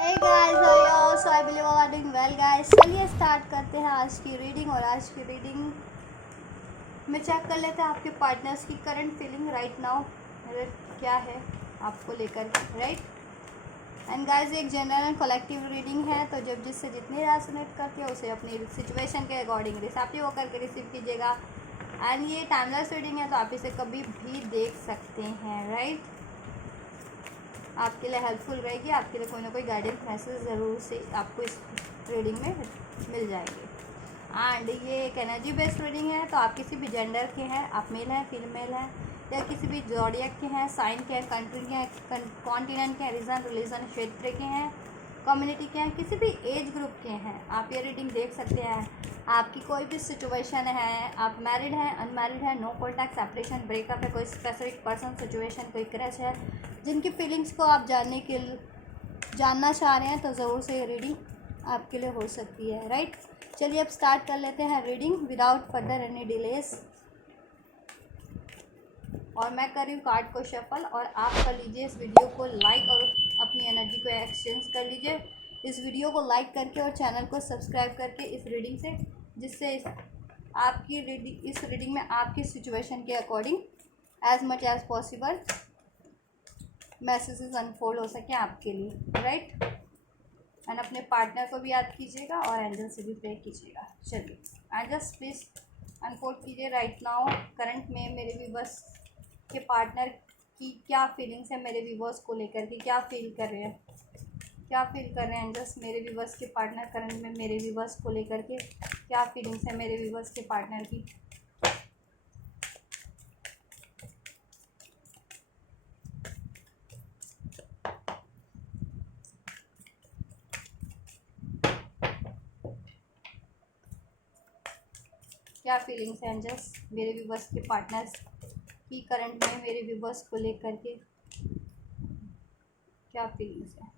Hey guys, how are you? So I believe you are doing well, guys. चलिए start करते हैं आज की रीडिंग। और आज की रीडिंग में चेक कर लेते हैं आपके पार्टनर्स की करंट फीलिंग राइट नाउ क्या है आपको लेकर, राइट। एंड गाइस, एक जनरल एंड कलेक्टिव रीडिंग है, तो जब जिससे जितनी रेजोनेट करती है उसे अपनी सिचुएशन के अकॉर्डिंग रिसेप्टिव होकर के रिसीव कीजिएगा। एंड ये टाइमलेस रीडिंग है, तो आप इसे कभी भी देख सकते हैं, राइट। आपके लिए हेल्पफुल रहेगी, आपके लिए कोई ना कोई गाइडेंस मैसेज ज़रूर से आपको इस रीडिंग में मिल जाएंगे। एंड ये एक एनर्जी बेस्ड रीडिंग है, तो आप किसी भी जेंडर के हैं, आप मेल हैं, फीमेल हैं, या किसी भी ज़ोडिएक के हैं, साइन के हैं, कंट्री के हैं, कॉन्टिनेंट के हैं, रीजन रिलीजन क्षेत्र के हैं, कम्युनिटी के हैं, किसी भी एज ग्रुप के हैं, आप ये रीडिंग देख सकते हैं। आपकी कोई भी सिचुएशन है, आप मैरिड हैं, अनमैरिड है, नो कॉन्टैक्ट, सेपरेशन, ब्रेकअप है, कोई स्पेसिफिक पर्सन, सिचुएशन, कोई क्रश है, जिनकी फीलिंग्स को आप जानना चाह रहे हैं, तो ज़रूर से ये रीडिंग आपके लिए हो सकती है, राइट। चलिए अब स्टार्ट कर लेते हैं reading without further any delays. और मैं कर रही हूँ कार्ड को शफल, और आप कर लीजिए इस वीडियो को लाइक और अपनी एनर्जी को एक्सचेंज कर लीजिए इस वीडियो को लाइक करके और चैनल को सब्सक्राइब करके इस रीडिंग से, जिससे इस रीडिंग में आपकी सिचुएशन के according as much as possible messages unfold हो सके आपके लिए, राइट। एंड अपने पार्टनर को भी याद कीजिएगा और एंजल से भी प्रे कीजिएगा। चलिए एंजल्स प्लीज़ अनफोल्ड कीजिए राइट नाउ करंट में मेरे व्यूवर्स के पार्टनर की क्या फीलिंग्स है, मेरे व्यूवर्स को लेकर के क्या फील कर रहे हैं, एंजल्स मेरे व्यूवर्स के पार्टनर करंट में मेरे व्यूवर्स को लेकर के क्या फीलिंग्स है मेरे व्यूवर्स के पार्टनर की। क्या फीलिंग्स है एंजल्स मेरे व्यूवर्स के पार्टनर्स की करंट में मेरे व्यूवर्स को लेकर के क्या फीलिंग्स है।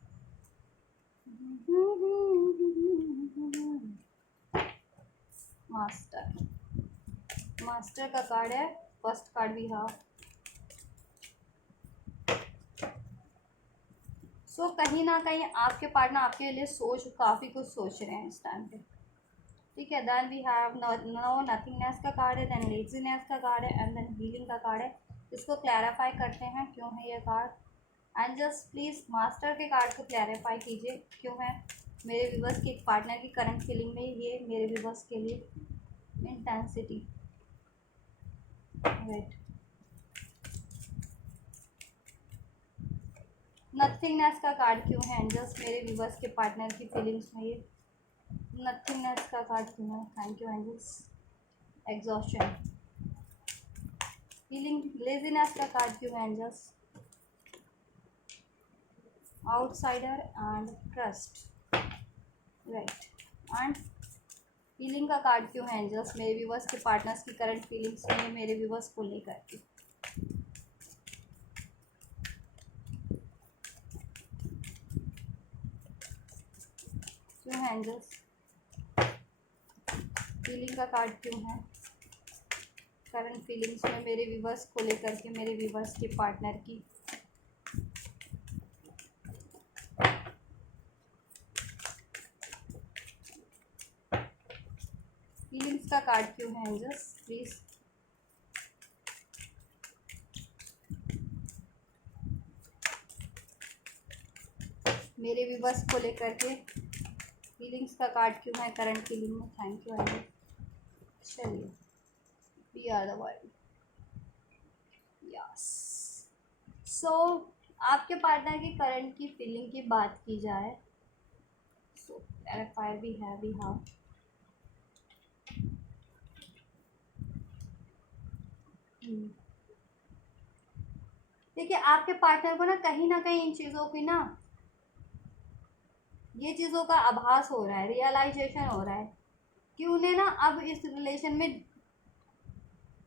मास्टर का कार्ड है, फर्स्ट कार्ड भी हाँ। सो कहीं ना कहीं आपके पार्टनर आपके लिए काफ़ी कुछ सोच रहे हैं इस टाइम पे, ठीक है। Then we have no nothingness का कार्ड है, देन लेजीनेस का कार्ड है, एंड देन हीलिंग का कार्ड है। इसको क्लैरिफाई करते हैं क्यों है ये card. And just please master के कार्ड को क्लैरिफाई कीजिए क्यों है मेरे व्यूवर्स के एक पार्टनर की करंट फीलिंग में ये मेरे व्यूवर्स के लिए इंटेंसिटी, राइट। नथिंगनेस का कार्ड क्यों है एंजल्स मेरे व्यूवर्स के पार्टनर की फीलिंग्स में ये नथिंगनेस का कार्ड क्यों है। Thank you angels. Exhaustion, healing, laziness का कार्ड क्यों है angels, outsider and trust, right. And healing का कार्ड क्यों है एंजल्स मेरे व्यूवर्स के पार्टनर्स की करंट फीलिंग्स में मेरे व्यूवर्स को लेकर के। क्यों है एंजल्स, हीलिंग का कार्ड क्यों है करंट फीलिंग्स में मेरे व्यूवर्स को लेकर के मेरे व्यूवर्स के पार्टनर की। फीलिंग्स का कार्ड क्यों है एंजल्स प्लीज। मेरे व्यूवर्स को लेकर के फीलिंग्स का कार्ड क्यों है करंट फीलिंग में। Thank you angel. चलिए we are the world, yes. So आपके पार्टनर की करंट की फीलिंग की बात की जाए, सो क्लैरिफायर भी है भी हाँ। देखिए आपके पार्टनर को ना कहीं इन चीज़ों की ये चीज़ों का आभास हो रहा है, रियलाइजेशन हो रहा है कि उन्हें अब इस रिलेशन में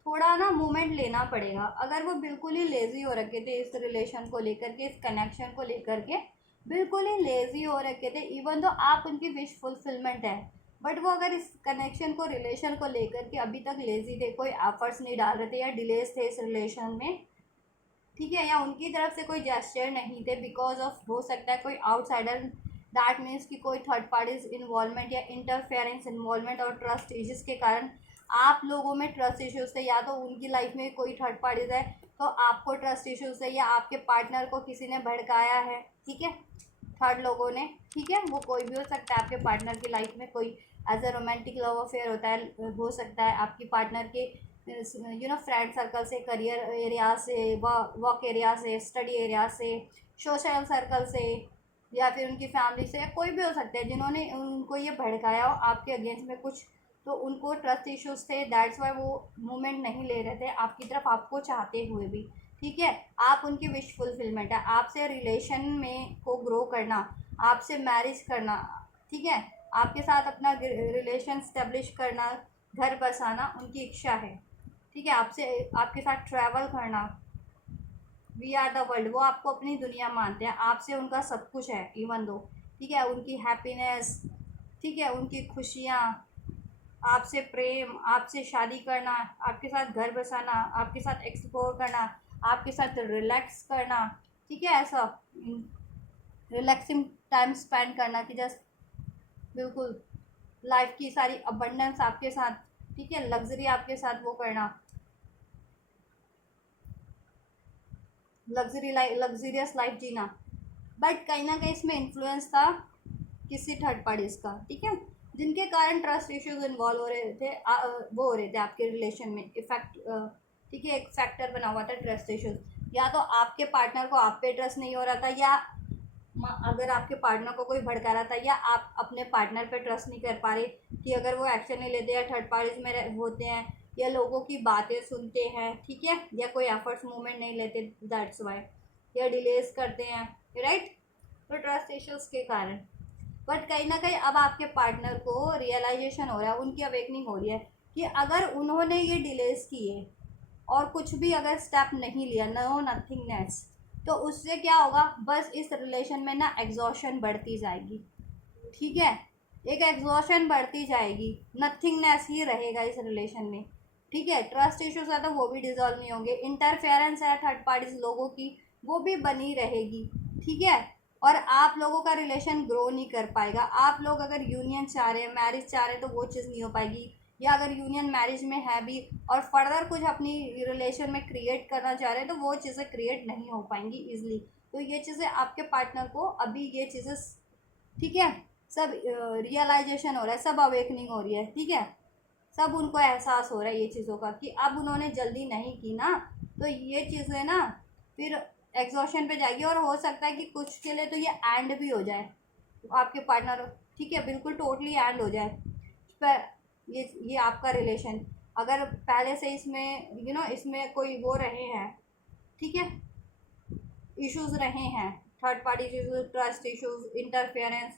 थोड़ा मूवमेंट लेना पड़ेगा। अगर वो बिल्कुल ही लेज़ी हो रखे थे इस रिलेशन को लेकर के, इस कनेक्शन को लेकर के बिल्कुल ही लेज़ी हो रखे थे, इवन तो आप उनकी विश फुलफिलमेंट है, बट वो अगर इस कनेक्शन को रिलेशन को लेकर के अभी तक लेज़ी थे, कोई एफर्ट्स नहीं डाल रहे थे या डिलेज थे इस रिलेशन में, ठीक है, या उनकी तरफ से कोई जेस्चर नहीं थे बिकॉज ऑफ हो सकता है कोई आउटसाइडर दैट मीन्स कि कोई थर्ड पार्टीज इन्वॉल्वमेंट या इंटरफेरेंस इन्वॉल्वमेंट और ट्रस्ट इश्यूज के कारण आप लोगों में ट्रस्ट इश्यूज थे, या तो उनकी लाइफ में कोई थर्ड पार्टीज है तो आपको ट्रस्ट इश्यूज है, या आपके पार्टनर को किसी ने भड़काया है, ठीक है, थर्ड लोगों ने, ठीक है, वो कोई भी हो सकता है। आपके पार्टनर की लाइफ में कोई as a romantic love affair होता है, हो सकता है आपकी पार्टनर के फ्रेंड सर्कल से, करियर एरिया से, वर्क एरिया से, स्टडी एरिया से, सोशल सर्कल से, या फिर उनकी फैमिली से, या कोई भी हो सकता है जिन्होंने उनको ये भड़काया हो आपके अगेंस्ट में कुछ, तो उनको ट्रस्ट इश्यूज थे, दैट्स वाई वो मूवमेंट नहीं ले रहे थे आपकी तरफ, आपको चाहते हुए भी, ठीक है। आप उनकी विश फुलफिलमेंट है, आपसे रिलेशन में को ग्रो करना, आपसे मैरिज करना, ठीक है, आपके साथ अपना रिलेशन स्टेब्लिश करना, घर बसाना उनकी इच्छा है, ठीक है, आपसे आपके साथ ट्रैवल करना, वी आर द वर्ल्ड, वो आपको अपनी दुनिया मानते हैं, आपसे उनका सब कुछ है, इवन दो, ठीक है, उनकी हैप्पीनेस, ठीक है, उनकी खुशियाँ, आपसे प्रेम, आपसे शादी करना, आपके साथ घर बसाना, आपके साथ एक्सप्लोर करना, आपके साथ रिलैक्स करना, ठीक है, ऐसा रिलैक्सिंग टाइम स्पेंड करना कि जस्ट बिल्कुल लाइफ की सारी अबंडेंस आपके साथ, ठीक है, लग्जरी आपके साथ वो करना, लग्जरियस लाइफ जीना। बट कहीं ना कहीं इसमें इन्फ्लुएंस था किसी थर्ड पार्टीज का, ठीक है, जिनके कारण ट्रस्ट इश्यूज इन्वॉल्व हो रहे थे, वो हो रहे थे आपके रिलेशन में इफेक्ट, ठीक है, एक फैक्टर बना हुआ था ट्रस्ट इश्यूज, या तो आपके पार्टनर को आप पे ट्रस्ट नहीं हो रहा था, या अगर आपके पार्टनर को कोई भड़का रहा था, या आप अपने पार्टनर पे ट्रस्ट नहीं कर पा रहे कि अगर वो एक्शन नहीं लेते, या थर्ड पार्टीज में होते हैं, या लोगों की बातें सुनते हैं, ठीक है, या कोई एफर्ट्स मूवमेंट नहीं लेते, दैट्स वाई, या डिलेज करते हैं, राइट, तो ट्रस्ट इश्यूज के कारण। बट कहीं ना कहीं अब आपके पार्टनर को रियलाइजेशन हो रहा है, उनकी अवेकनिंग हो रही है कि अगर उन्होंने ये डिलेज किए और कुछ भी अगर स्टेप नहीं लिया, नो नथिंगनेस, तो उससे क्या होगा, बस इस रिलेशन में ना एग्जॉशन बढ़ती जाएगी, ठीक है, एक एग्जॉशन बढ़ती जाएगी, नथिंगनेस ही रहेगा इस रिलेशन में, ठीक है, ट्रस्ट इश्यूज है तो वो भी डिजॉल्व नहीं होंगे, इंटरफेरेंस है थर्ड पार्टीज लोगों की वो भी बनी रहेगी, ठीक है, और आप लोगों का रिलेशन ग्रो नहीं कर पाएगा। आप लोग अगर यूनियन चाह रहे हैं, मैरिज चाह रहे हैं, तो वो चीज़ नहीं हो पाएगी, या अगर यूनियन मैरिज में है भी और फर्दर कुछ अपनी रिलेशन में क्रिएट करना चाह रहे हैं, तो वो चीज़ें क्रिएट नहीं हो पाएंगी ईजिली। तो ये चीज़ें आपके पार्टनर को अभी ये चीज़ें, ठीक है, सब रियलाइजेशन हो रहा है, सब अवेकनिंग हो रही है, ठीक है, सब उनको एहसास हो रहा है ये चीज़ों का कि अब उन्होंने जल्दी नहीं की ना, तो ये चीज़ें ना फिर एग्जॉशन पे जाएगी, और हो सकता है कि कुछ के लिए तो ये एंड भी हो जाए आपके पार्टनर, ठीक है, बिल्कुल टोटली एंड हो जाए पर ये आपका रिलेशन, अगर पहले से इसमें इसमें कोई वो रहे हैं, ठीक है, इश्यूज रहे हैं, third party issues, trust issues, interference,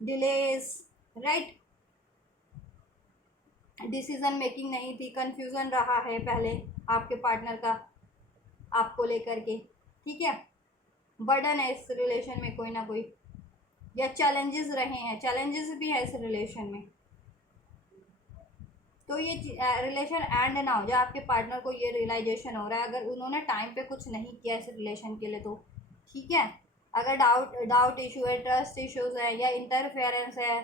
delays, right, decision making नहीं थी, कंफ्यूजन रहा है पहले आपके पार्टनर का आपको लेकर के, ठीक है, बर्डन है इस रिलेशन में कोई ना कोई, या चैलेंजेस रहे हैं, चैलेंजेस भी है इस रिलेशन में, तो ये रिलेशन एंड ना हो जाए, आपके पार्टनर को ये रियलाइजेशन हो रहा है अगर उन्होंने टाइम पे कुछ नहीं किया इस रिलेशन के लिए, तो ठीक है, अगर डाउट इशू है, ट्रस्ट इश्यूज है, या इंटरफेरेंस है,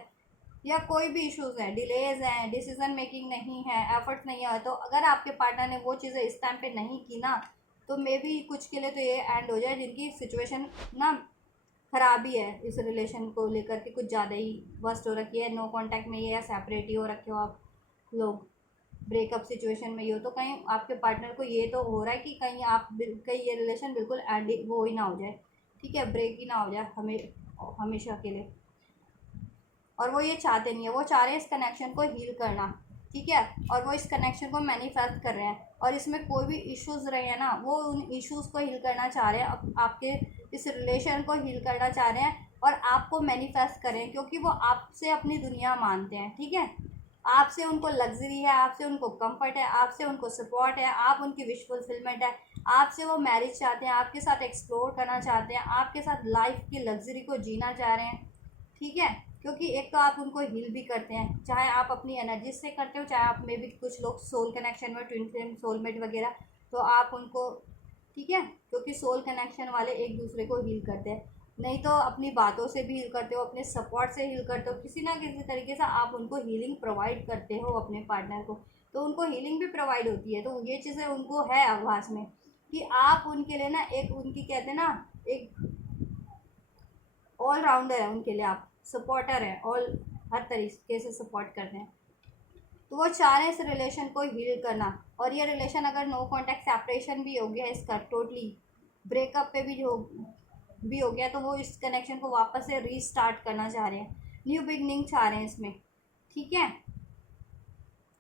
या कोई भी इश्यूज है, डिलेज हैं, डिसीजन मेकिंग नहीं है, एफर्ट नहीं है, तो अगर आपके पार्टनर ने वो चीज़ें इस टाइम पे नहीं की ना, तो मे बी कुछ के लिए तो ये एंड हो जाए जिनकी सिचुएशन ना खराबी है इस रिलेशन को लेकर के, कुछ ज़्यादा ही वर्स्ट हो रखी है, नो कांटेक्ट में ये, या सेपरेट ही हो रखे हो आप लोग, ब्रेकअप सिचुएशन में ये हो, तो कहीं आपके पार्टनर को ये तो हो रहा है कि कहीं ये रिलेशन बिल्कुल एंड वो ही ना हो जाए, ठीक है, ब्रेक ही ना हो जाए हमेशा के लिए, और वो ये चाहते नहीं है, वो चाह रहे हैं इस कनेक्शन को हील करना, ठीक है, और वो इस कनेक्शन को मैनिफेस्ट कर रहे हैं, और इसमें कोई भी इश्यूज रहे हैं ना, वो उन इश्यूज को हील करना चाह रहे हैं, आपके इस रिलेशन को हील करना चाह रहे हैं, और आपको मैनिफेस्ट करें, क्योंकि वो आपसे अपनी दुनिया मानते हैं, ठीक है, आपसे उनको लग्जरी है, आपसे उनको कंफर्ट है, आपसे उनको सपोर्ट है, आप उनकी विश फुलफिलमेंट है, आपसे वो मैरिज चाहते हैं, आपके साथ एक्सप्लोर करना चाहते हैं, आपके साथ लाइफ की लग्जरी को जीना चाह रहे हैं, ठीक है, क्योंकि एक तो आप उनको हील भी करते हैं, चाहे आप अपनी एनर्जी से करते हो, चाहे आप में भी कुछ लोग सोल कनेक्शन में ट्विन फ्लेम सोलमेट वगैरह, तो आप उनको, ठीक है, क्योंकि सोल कनेक्शन वाले एक दूसरे को हील करते हैं, नहीं तो अपनी बातों से भी हील करते हो, अपने सपोर्ट से हील करते हो, किसी ना किसी तरीके से आप उनको हीलिंग प्रोवाइड करते हो अपने पार्टनर को, तो उनको हीलिंग भी प्रोवाइड होती है। तो ये चीज़ें उनको है आभास में कि आप उनके लिए ना एक, उनकी कहते हैं ना, एक ऑल राउंडर है उनके लिए, आप सपोर्टर है, ऑल हर तरीके से सपोर्ट करते हैं। तो वो चाह रहे हैं इस रिलेशन को हील करना। और ये रिलेशन अगर नो कॉन्टैक्ट सेपरेशन भी हो गया इसका, टोटली ब्रेकअप पे भी हो गया, तो वो इस कनेक्शन को वापस से रीस्टार्ट करना चाह रहे हैं, न्यू बिगनिंग चाह रहे हैं इसमें, ठीक है।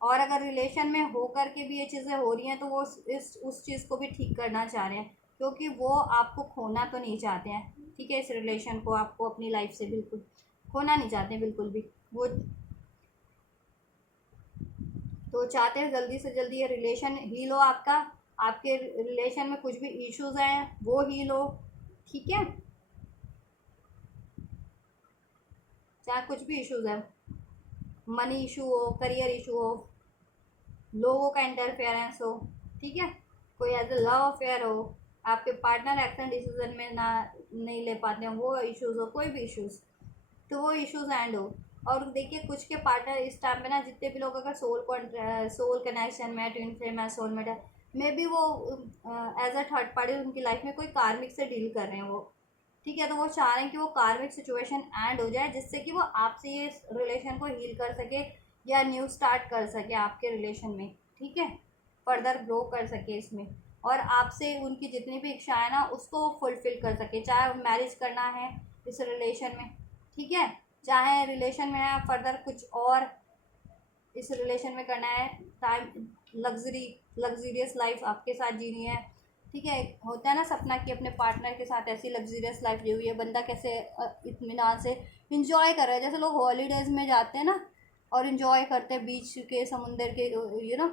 और अगर रिलेशन में हो कर के भी ये चीज़ें हो रही हैं तो वो इस उस चीज़ को भी ठीक करना चाह रहे हैं, क्योंकि वो आपको खोना तो नहीं चाहते हैं, ठीक है। इस रिलेशन को आपको अपनी लाइफ से बिल्कुल खोना नहीं चाहते हैं बिल्कुल भी वो। तो चाहते हैं जल्दी से जल्दी ये रिलेशन हील हो आपका, आपके रिलेशन में कुछ भी इश्यूज हैं वो हील हो, ठीक है। चाहे कुछ भी इश्यूज है, मनी इशू हो, करियर इशू हो, लोगों का इंटरफेरेंस हो, ठीक है, कोई एज अ लव अफेयर हो, आपके पार्टनर एक्शन डिसीजन में ना नहीं ले पाते हैं, वो इश्यूज हो, कोई भी इश्यूज, तो वो इश्यूज एंड हो। और देखिए कुछ के पार्टनर इस टाइम पे ना, जितने भी लोग अगर सोल कनेक्शन में, ट्विन फ्लेम है, सोलमेट है, मे बी वो एज अ थर्ड पार्टी उनकी लाइफ में कोई कार्मिक से डील कर रहे हैं वो, ठीक है। तो वो चाह रहे हैं कि वो कार्मिक सिचुएशन एंड हो जाए, जिससे कि वो आपसे ये रिलेशन को हील कर सके या न्यू स्टार्ट कर सके आपके रिलेशन में, ठीक है, फर्दर ग्रो कर सके इसमें, और आपसे उनकी जितनी भी इच्छाएं ना उसको फुलफिल कर सके, चाहे मैरिज करना है इस रिलेशन में, ठीक है, चाहे रिलेशन में है फर्दर कुछ और इस रिलेशन में करना है, टाइम लग्जरियस लाइफ आपके साथ जीनी है, ठीक है। होता है ना सपना कि अपने पार्टनर के साथ ऐसी लग्जरियस लाइफ जी हुई है, बंदा कैसे इत्मीनान से इंजॉय कर रहा है, जैसे लोग हॉलीडेज़ में जाते हैं ना और इंजॉय करते हैं बीच के, समुंदर के,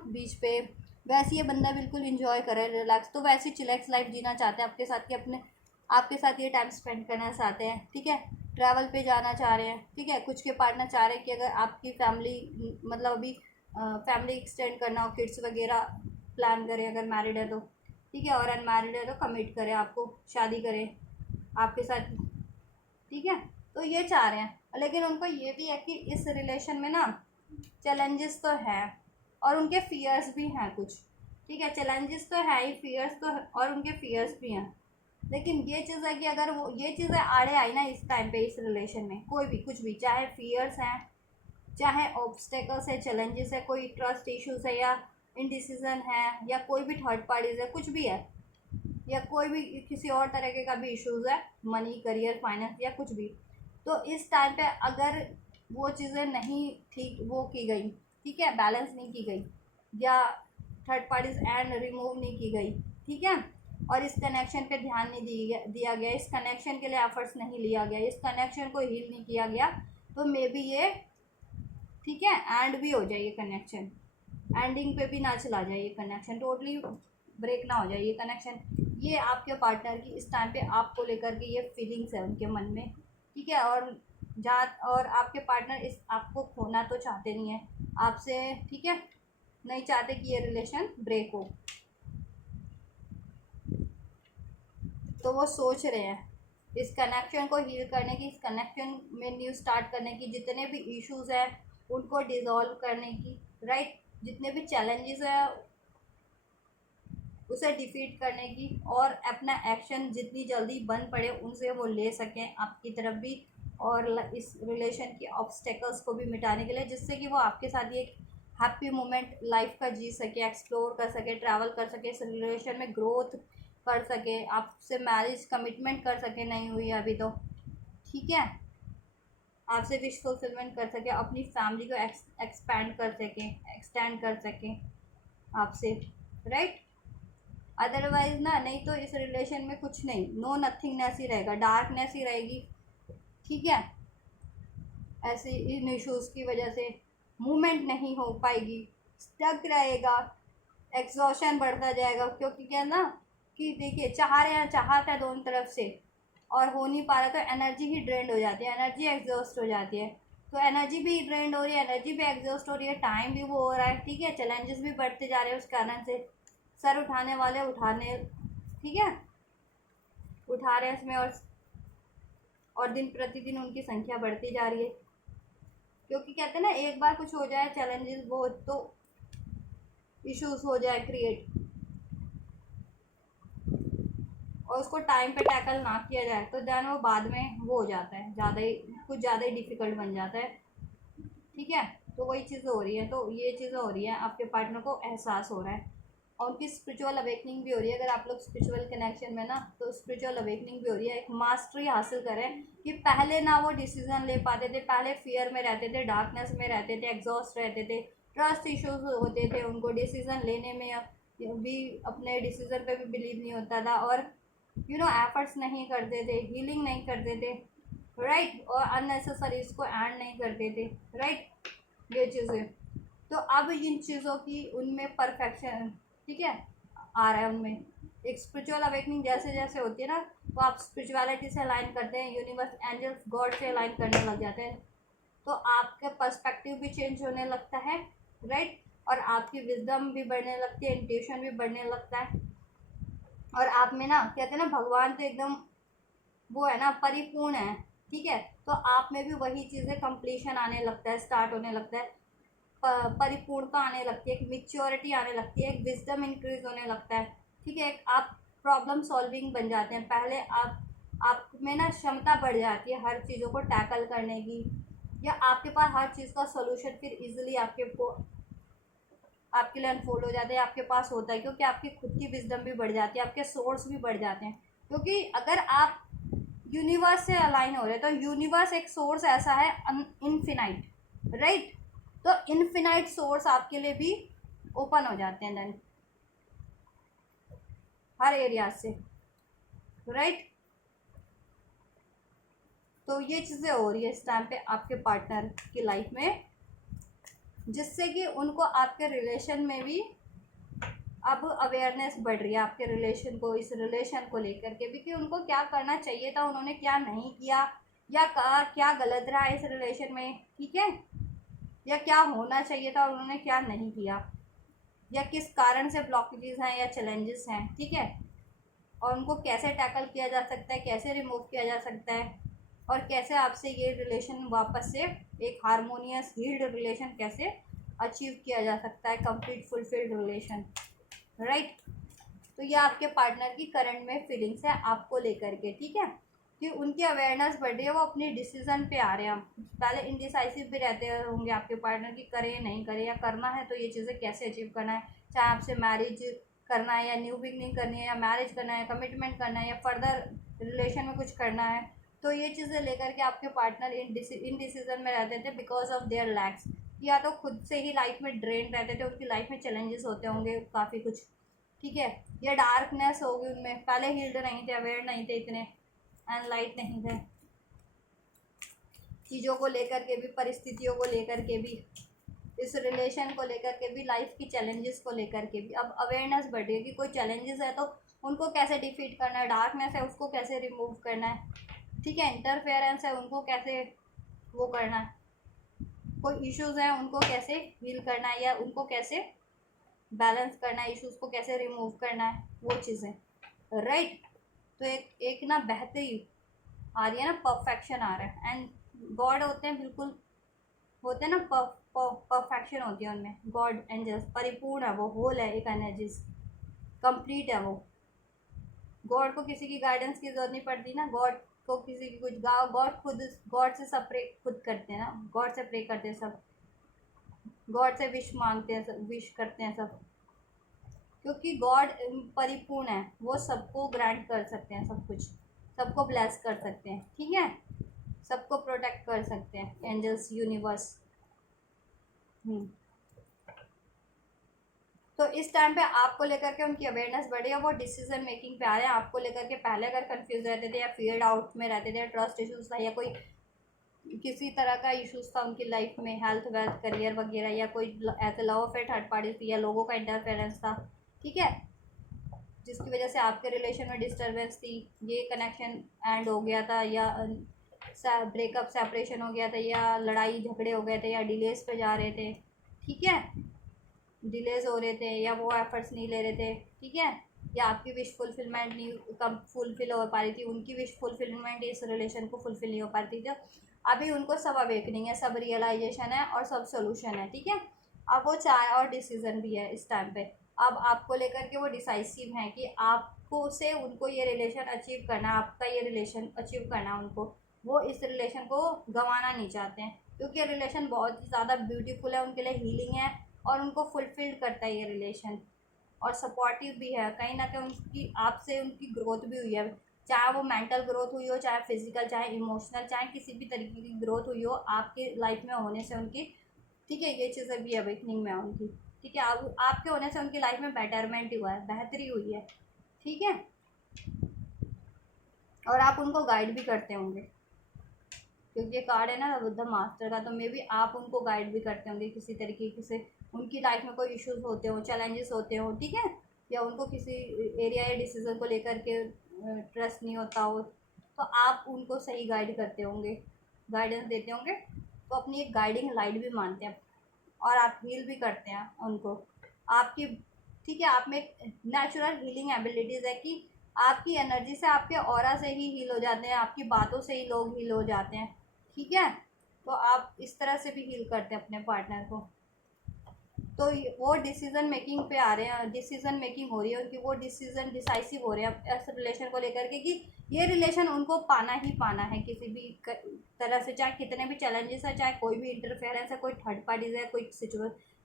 बीच पे, वैसे ये बंदा बिल्कुल इंजॉय करे रिलैक्स, तो वैसे चिलैक्स लाइफ जीना चाहते हैं आपके साथ, कि अपने आपके साथ ये टाइम स्पेंड करना चाहते हैं, ठीक है। ट्रैवल पे जाना चाह रहे हैं, ठीक है। कुछ के पार्टनर चाह रहे हैं कि अगर आपकी फैमिली मतलब अभी फैमिली एक्सटेंड करना हो, किड्स वगैरह प्लान करें अगर मैरिड है तो, ठीक है, और अनमैरिड है तो कमिट करें, आपको शादी करें आपके साथ, ठीक है। तो ये चाह रहे हैं, लेकिन उनको ये भी है कि इस रिलेशन में ना चैलेंजेस तो है और उनके फियर्स भी हैं कुछ, ठीक है। चैलेंजेस तो है ही, फियर्स तो है और उनके फियर्स भी हैं, लेकिन ये चीज़ है कि अगर वो ये चीज़ें आड़े आई ना इस टाइम पे इस रिलेशन में, कोई भी कुछ भी, चाहे फियर्स हैं, चाहे ऑब्स्टेकल्स है, चैलेंजेस है, कोई ट्रस्ट इश्यूज है, या इनडिसीजन है, या कोई भी थर्ड पार्टीज है, कुछ भी है, या कोई भी किसी और तरह का भी इश्यूज है, मनी, करियर, फाइनेंस, या कुछ भी, तो इस टाइम पे अगर वो चीज़ें नहीं ठीक वो की गई, ठीक है, बैलेंस नहीं की गई, या थर्ड पार्टीज एंड रिमूव नहीं की गई, ठीक है, और इस कनेक्शन पे ध्यान नहीं दिया गया, इस कनेक्शन के लिए एफर्ट्स नहीं लिया गया, इस कनेक्शन को हील नहीं किया गया, तो मे बी ये, ठीक है, एंड भी हो जाए ये कनेक्शन, एंडिंग पे भी ना चला जाए ये कनेक्शन, टोटली ब्रेक ना हो जाए ये कनेक्शन। ये आपके पार्टनर की इस टाइम पे आपको लेकर के ये फीलिंग्स है उनके मन में, ठीक है। और आपके पार्टनर इस आपको खोना तो चाहते नहीं है आपसे, ठीक है, नहीं चाहते कि ये रिलेशन ब्रेक हो, तो वो सोच रहे हैं इस कनेक्शन को हील करने की, इस कनेक्शन में न्यू स्टार्ट करने की, जितने भी इश्यूज हैं उनको डिज़ोल्व करने की, राइट, जितने भी चैलेंजेस हैं उसे डिफीट करने की, और अपना एक्शन जितनी जल्दी बन पड़े उनसे वो ले सकें आपकी तरफ भी, और इस रिलेशन की ऑब्स्टेकल्स को भी मिटाने के लिए, जिससे कि वो आपके साथ ये हैप्पी मोमेंट लाइफ का जी सके, एक्सप्लोर कर सके, ट्रैवल कर सके, इस रिलेशन में ग्रोथ कर सके, आपसे मैरिज कमिटमेंट कर सके, नहीं हुई अभी तो, ठीक है, आपसे विश फुलफिलमेंट कर सके, अपनी फैमिली को एक्सपैंड कर सकें, एक्सटेंड कर सकें आपसे, राइट। अदरवाइज ना, नहीं तो इस रिलेशन में कुछ नहीं, नो नथिंगनेस ही रहेगा, डार्कनेस ही रहेगी, ठीक है। ऐसे इन इश्यूज की वजह से मूवमेंट नहीं हो पाएगी, स्टक रहेगा, एग्जॉशन बढ़ता जाएगा, क्योंकि क्या ना कि देखिए चाह रहे हैं, चाहता है दोनों तरफ से और हो नहीं पा रहा, तो एनर्जी ही ड्रेंड हो जाती है, एनर्जी एग्जॉस्ट हो जाती है, तो एनर्जी भी ड्रेंड हो रही है, एनर्जी भी एग्जॉस्ट हो रही है, टाइम भी वो हो रहा है, ठीक है, चैलेंजेस भी बढ़ते जा रहे हैं उस कारण से, सर उठाने वाले उठाने, ठीक है, उठा रहे हैं इसमें, और और दिन प्रतिदिन उनकी संख्या बढ़ती जा रही है, क्योंकि कहते हैं ना, एक बार कुछ हो जाए चैलेंजेस बहुत, तो इश्यूज हो जाए क्रिएट, और उसको टाइम पे टैकल ना किया जाए तो देन वो बाद में वो हो जाता है, कुछ ज़्यादा ही डिफ़िकल्ट बन जाता है। ठीक है, तो वही चीज़ें हो रही है, तो ये चीज़ें हो रही है, आपके पार्टनर को एहसास हो रहा है, और उनकी स्पिरिचुअल अवेकनिंग भी हो रही है। अगर आप लोग स्पिरिचुअल कनेक्शन में ना, तो स्पिरिचुअल अवेकनिंग भी हो रही है, एक मास्टरी हासिल करें कि पहले ना वो डिसीजन ले पाते थे, पहले फियर में रहते थे, डार्कनेस में रहते थे, एग्जॉस्ट रहते थे, ट्रस्ट इश्यूज होते थे, उनको डिसीजन लेने में भी, अपने डिसीजन पे भी बिलीव नहीं होता था, और एफर्ट्स नहीं करते थे, हीलिंग नहीं करते थे, राइट, और अननेसेसरी इसको ऐड नहीं करते थे, राइट, ये चीज़ें। तो अब इन चीज़ों की उनमें परफेक्शन, ठीक है, आ रहा है उनमें। एक स्पिरिचुअल अवेकनिंग जैसे जैसे होती है ना, तो आप स्पिरिचुअलिटी से अलाइन करते हैं, यूनिवर्स, एंजल्स, गॉड से अलाइन करने लग जाते हैं, तो आपका पर्सपेक्टिव भी चेंज होने लगता है, राइट, और आपकी विजडम भी बढ़ने लगती है, इंट्यूशन भी बढ़ने लगता है, और आप में ना, कहते हैं ना, भगवान तो एकदम वो है ना, परिपूर्ण है, ठीक है, तो आप में भी वही चीज़ें कंप्लीशन आने लगता है, स्टार्ट होने लगता है, परिपूर्णता आने लगती है, एक मेच्योरिटी आने लगती है, एक विजडम इंक्रीज होने लगता है, ठीक है, आप प्रॉब्लम सॉल्विंग बन जाते हैं। पहले आप में ना क्षमता बढ़ जाती है हर चीज़ों को टैकल करने की, या आपके पास हर चीज़ का सोल्यूशन फिर इजीली आपके लिए अनफोल्ड हो जाते हैं, आपके पास होता है, क्योंकि आपकी खुद की विजडम भी बढ़ जाती है, आपके सोर्स भी बढ़ जाते हैं, क्योंकि अगर आप यूनिवर्स से अलाइन हो रहे हैं, तो यूनिवर्स एक सोर्स ऐसा है इनफिनाइट, राइट, तो इनफिनाइट सोर्स आपके लिए भी ओपन हो जाते हैं देन हर एरिया से, राइट। तो ये चीज़ें हो रही है इस टाइम पे आपके पार्टनर की लाइफ में, जिससे कि उनको आपके रिलेशन में भी अब अवेयरनेस बढ़ रही है, आपके रिलेशन को, इस रिलेशन को लेकर के भी, कि उनको क्या करना चाहिए था, उन्होंने क्या नहीं किया, या क्या गलत रहा इस रिलेशन में, ठीक है, या क्या होना चाहिए था और उन्होंने क्या नहीं किया, या किस कारण से ब्लॉकेजेस हैं या चैलेंजेस हैं, ठीक है, और उनको कैसे टैकल किया जा सकता है, कैसे रिमूव किया जा सकता है, और कैसे आपसे ये रिलेशन वापस से एक हारमोनियस हील्ड रिलेशन कैसे अचीव किया जा सकता है, कंप्लीट फुलफिल्ड रिलेशन, राइट। तो ये आपके पार्टनर की करंट में फीलिंग्स है आपको लेकर के, ठीक है, कि उनकी अवेयरनेस बढ़ रही है, वो अपनी डिसीजन पे आ रहे हैं। पहले इनडिसाइसिव भी रहते होंगे आपके पार्टनर की, करें नहीं करें, या करना है तो ये चीज़ें कैसे अचीव करना है, चाहे आपसे मैरिज करना है, या न्यू बिगनिंग करनी है, या मैरिज करना है, कमिटमेंट करना है, या फर्दर रिलेशन में कुछ करना है, तो ये चीज़ें लेकर के आपके पार्टनर इन डिसीजन में रहते थे बिकॉज ऑफ देयर लैक्स, या तो खुद से ही लाइफ में ड्रेन रहते थे, उनकी लाइफ में चैलेंजेस होते होंगे काफ़ी कुछ, ठीक है, या डार्कनेस होगी उनमें, पहले हील्ड नहीं थे, अवेयर नहीं थे इतने, एनलाइट नहीं थे, चीज़ों को लेकर के भी, परिस्थितियों को लेकर के भी, इस रिलेशन को लेकर के भी, लाइफ की चैलेंजेस को लेकर के भी अब अवेयरनेस बढ़ रही है कि कोई चैलेंजेस है तो उनको कैसे डिफीट करना है, डार्कनेस है उसको कैसे रिमूव करना है, ठीक है, इंटरफेरेंस है उनको कैसे वो करना है, कोई इश्यूज हैं उनको कैसे हील करना है, या उनको कैसे बैलेंस करना है, इश्यूज को कैसे रिमूव करना है, वो चीज़ें, राइट। तो एक ना बेहतरी आ रही है ना, परफेक्शन आ रहा है, एंड गॉड होते हैं, बिल्कुल होते हैं ना, परफेक्शन होती है उनमें, गॉड एंजल्स परिपूर्ण है, वो होल है, एक एनर्जीज कंप्लीट है वो, गॉड को किसी की गाइडेंस की जरूरत नहीं पड़ती ना, गॉड को किसी की कुछ गॉड खुद गॉड से सब प्रे खुद करते हैं ना, गॉड से प्रे करते हैं सब, गॉड से विश मांगते हैं सब, विश करते हैं सब, क्योंकि गॉड परिपूर्ण है, वो सबको ग्रांट कर सकते हैं सब कुछ, सबको ब्लेस कर सकते हैं, ठीक है, सबको प्रोटेक्ट कर सकते हैं एंजल्स, यूनिवर्स। तो इस टाइम पे आपको लेकर के उनकी अवेयरनेस बढ़ी है, वो डिसीजन मेकिंग पे आ रहे हैं आपको लेकर के। पहले अगर कंफ्यूज रहते थे, या फील्ड आउट में रहते थे, ट्रस्ट इश्यूज था, या कोई किसी तरह का इश्यूज था उनकी लाइफ में, हेल्थ वेल्थ करियर वगैरह, या कोई ऐसे लव अफेयर थर्ड पार्टी थी, या लोगों का इंटरफेरेंस था, ठीक है, जिसकी वजह से आपके रिलेशन में डिस्टर्बेंस थी, ये कनेक्शन एंड हो गया था, या ब्रेकअप सेपरेशन हो गया था, या लड़ाई झगड़े हो गए थे, या डिलेस पे जा रहे थे, ठीक है, डिलेज हो रहे थे, या वो एफर्ट्स नहीं ले रहे थे, ठीक है, या आपकी विश फुलफिलमेंट नहीं कम फुलफिल हो पा रही थी, उनकी विश फुलफिलमेंट इस रिलेशन को फुलफिल नहीं हो पा रही थी। तो अभी उनको सब अवेकनिंग है, सब रियलाइजेशन है और सब सोल्यूशन है, ठीक है। अब वो चाहे और डिसीजन भी है इस टाइम पे। अब आपको लेकर के वो डिसाइसिव हैं कि आपको से उनको ये रिलेशन अचीव करना, आपका ये रिलेशन अचीव करना उनको, वो इस रिलेशन को गंवाना नहीं चाहते हैं, क्योंकि ये रिलेशन बहुत ही ज़्यादा ब्यूटीफुल है उनके लिए, हीलिंग है और उनको फुलफिल्ड करता है ये रिलेशन, और सपोर्टिव भी है। कहीं ना कहीं उनकी आपसे उनकी ग्रोथ भी हुई है, चाहे वो मेंटल ग्रोथ हुई हो, चाहे फिजिकल, चाहे इमोशनल, चाहे किसी भी तरीके की ग्रोथ हुई हो आपके लाइफ में होने से उनकी, ठीक है। ये चीज़ें भी अवेकनिंग में उनकी, ठीक है। अब आपके होने से उनकी लाइफ में बेटरमेंट हुआ है, बेहतरी हुई है, ठीक है। और आप उनको गाइड भी करते होंगे, क्योंकि ये कार्ड है ना द मास्टर का, तो मे बी आप उनको गाइड भी करते होंगे किसी तरीके से, उनकी लाइफ में कोई इश्यूज होते हो, चैलेंजेस होते हो, ठीक है, या उनको किसी एरिया या डिसीजन को लेकर के ट्रस्ट नहीं होता हो, तो आप उनको सही गाइड करते होंगे, गाइडेंस देते होंगे, तो अपनी एक गाइडिंग लाइट भी मानते हैं, और आप हील भी करते हैं उनको आपकी, ठीक है। आप में एक नेचुरल हीलिंग एबिलिटीज़ है कि आपकी एनर्जी से, आपके ऑरा से ही हील हो जाते हैं, आपकी बातों से ही लोग हील हो जाते हैं, ठीक है। तो आप इस तरह से भी हील करते हैं अपने पार्टनर को। तो वो डिसीजन मेकिंग पे आ रहे हैं, डिसीजन मेकिंग हो रही है उनकी, वो डिसीजन डिसाइसिव हो रहे हैं ऐसे रिलेशन को लेकर के कि ये रिलेशन उनको पाना ही पाना है किसी भी तरह से, चाहे कितने भी चैलेंजेस है, चाहे कोई भी इंटरफेरेंस है, कोई थर्ड पार्टीज है, कोई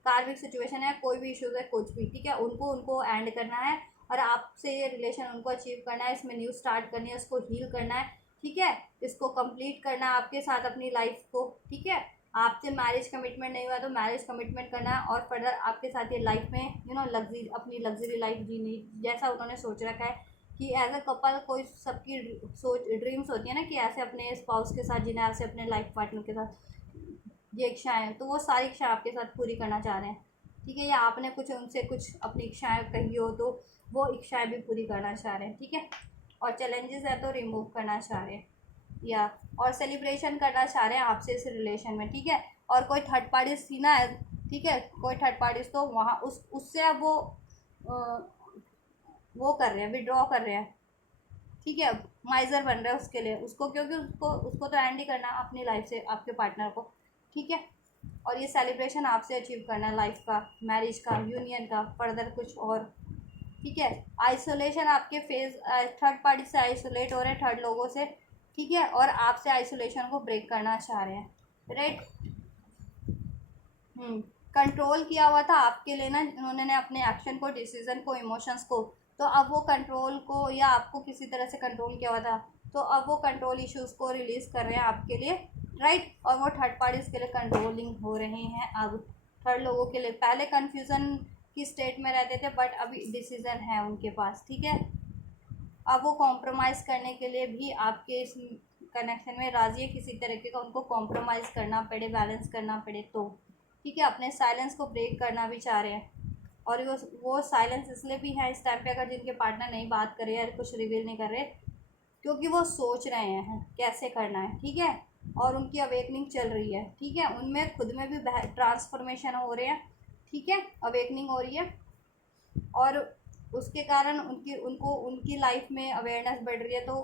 कार्मिक सिचुएशन है, कोई भी इशूज़ है, कुछ भी, ठीक है, उनको उनको एंड करना है, और आपसे ये रिलेशन उनको अचीव करना है, इसमें न्यू स्टार्ट करनी है, उसको हील करना है, ठीक है, इसको कंप्लीट करना है आपके साथ अपनी लाइफ को, ठीक है। आपसे मैरिज कमिटमेंट नहीं हुआ तो मैरिज कमिटमेंट करना है, और फर्दर आपके साथ ये लाइफ में लग्जरी, अपनी लग्जरी लाइफ जीनी जैसा उन्होंने सोच रखा है कि एज अ कपल, कोई सबकी सोच ड्रीम्स होती है ना कि ऐसे अपने स्पाउस के साथ जीना, ऐसे अपने लाइफ पार्टनर के साथ, ये इच्छाएँ, तो वो सारी इच्छा आपके साथ पूरी करना चाह रहे हैं, ठीक है। या आपने कुछ उनसे कुछ अपनी इच्छाएँ कही हो तो वो इच्छाएँ भी पूरी करना चाह रहे हैं, ठीक है। और चैलेंजेस है तो रिमूव करना चाह रहे हैं, या और सेलिब्रेशन करना चाह रहे हैं आपसे इस रिलेशन में, ठीक है। और कोई थर्ड पार्टीज थी ना, ठीक है, कोई थर्ड पार्टीज तो वहाँ उससे अब वो कर रहे हैं, विड्रॉ कर रहे हैं, ठीक है, माइजर बन रहा है उसके लिए, उसको, क्योंकि उसको उसको तो एंड ही करना है अपनी लाइफ से आपके पार्टनर को, ठीक है। और ये सेलिब्रेशन आपसे अचीव करना है लाइफ का, मैरिज का, यूनियन का, फर्दर कुछ और, ठीक है। आइसोलेशन आपके फेस, थर्ड पार्टी से आइसोलेट हो रहे हैं, थर्ड लोगों से, ठीक है, और आपसे आइसोलेशन को ब्रेक करना चाह रहे हैं, राइट। कंट्रोल किया हुआ था आपके लिए ना उन्होंने, अपने एक्शन को, डिसीजन को, इमोशंस को, तो अब वो कंट्रोल को, या आपको किसी तरह से कंट्रोल किया हुआ था, तो अब वो कंट्रोल इश्यूज को रिलीज कर रहे हैं आपके लिए, राइट। और वो थर्ड पार्टीज के लिए कंट्रोलिंग हो रहे हैं अब, थर्ड लोगों के लिए, पहले कन्फ्यूज़न की स्टेट में रहते थे बट अभी डिसीजन है उनके पास, ठीक है। अब वो कॉम्प्रोमाइज़ करने के लिए भी आपके इस कनेक्शन में राजी है, किसी तरीके का उनको कॉम्प्रोमाइज़ करना पड़े, बैलेंस करना पड़े तो, ठीक है। अपने साइलेंस को ब्रेक करना भी चाह रहे हैं, और वो साइलेंस इसलिए भी है इस टाइम पे, अगर जिनके पार्टनर नहीं बात कर रहे या कुछ रिवील नहीं कर रहे, क्योंकि वो सोच रहे हैं कैसे करना है, ठीक है। और उनकी अवेकनिंग चल रही है, ठीक है, उनमें खुद में भी ट्रांसफॉर्मेशन हो रहे हैं, ठीक है, अवेकनिंग हो रही है, और उसके कारण उनकी लाइफ में अवेयरनेस बढ़ रही है। तो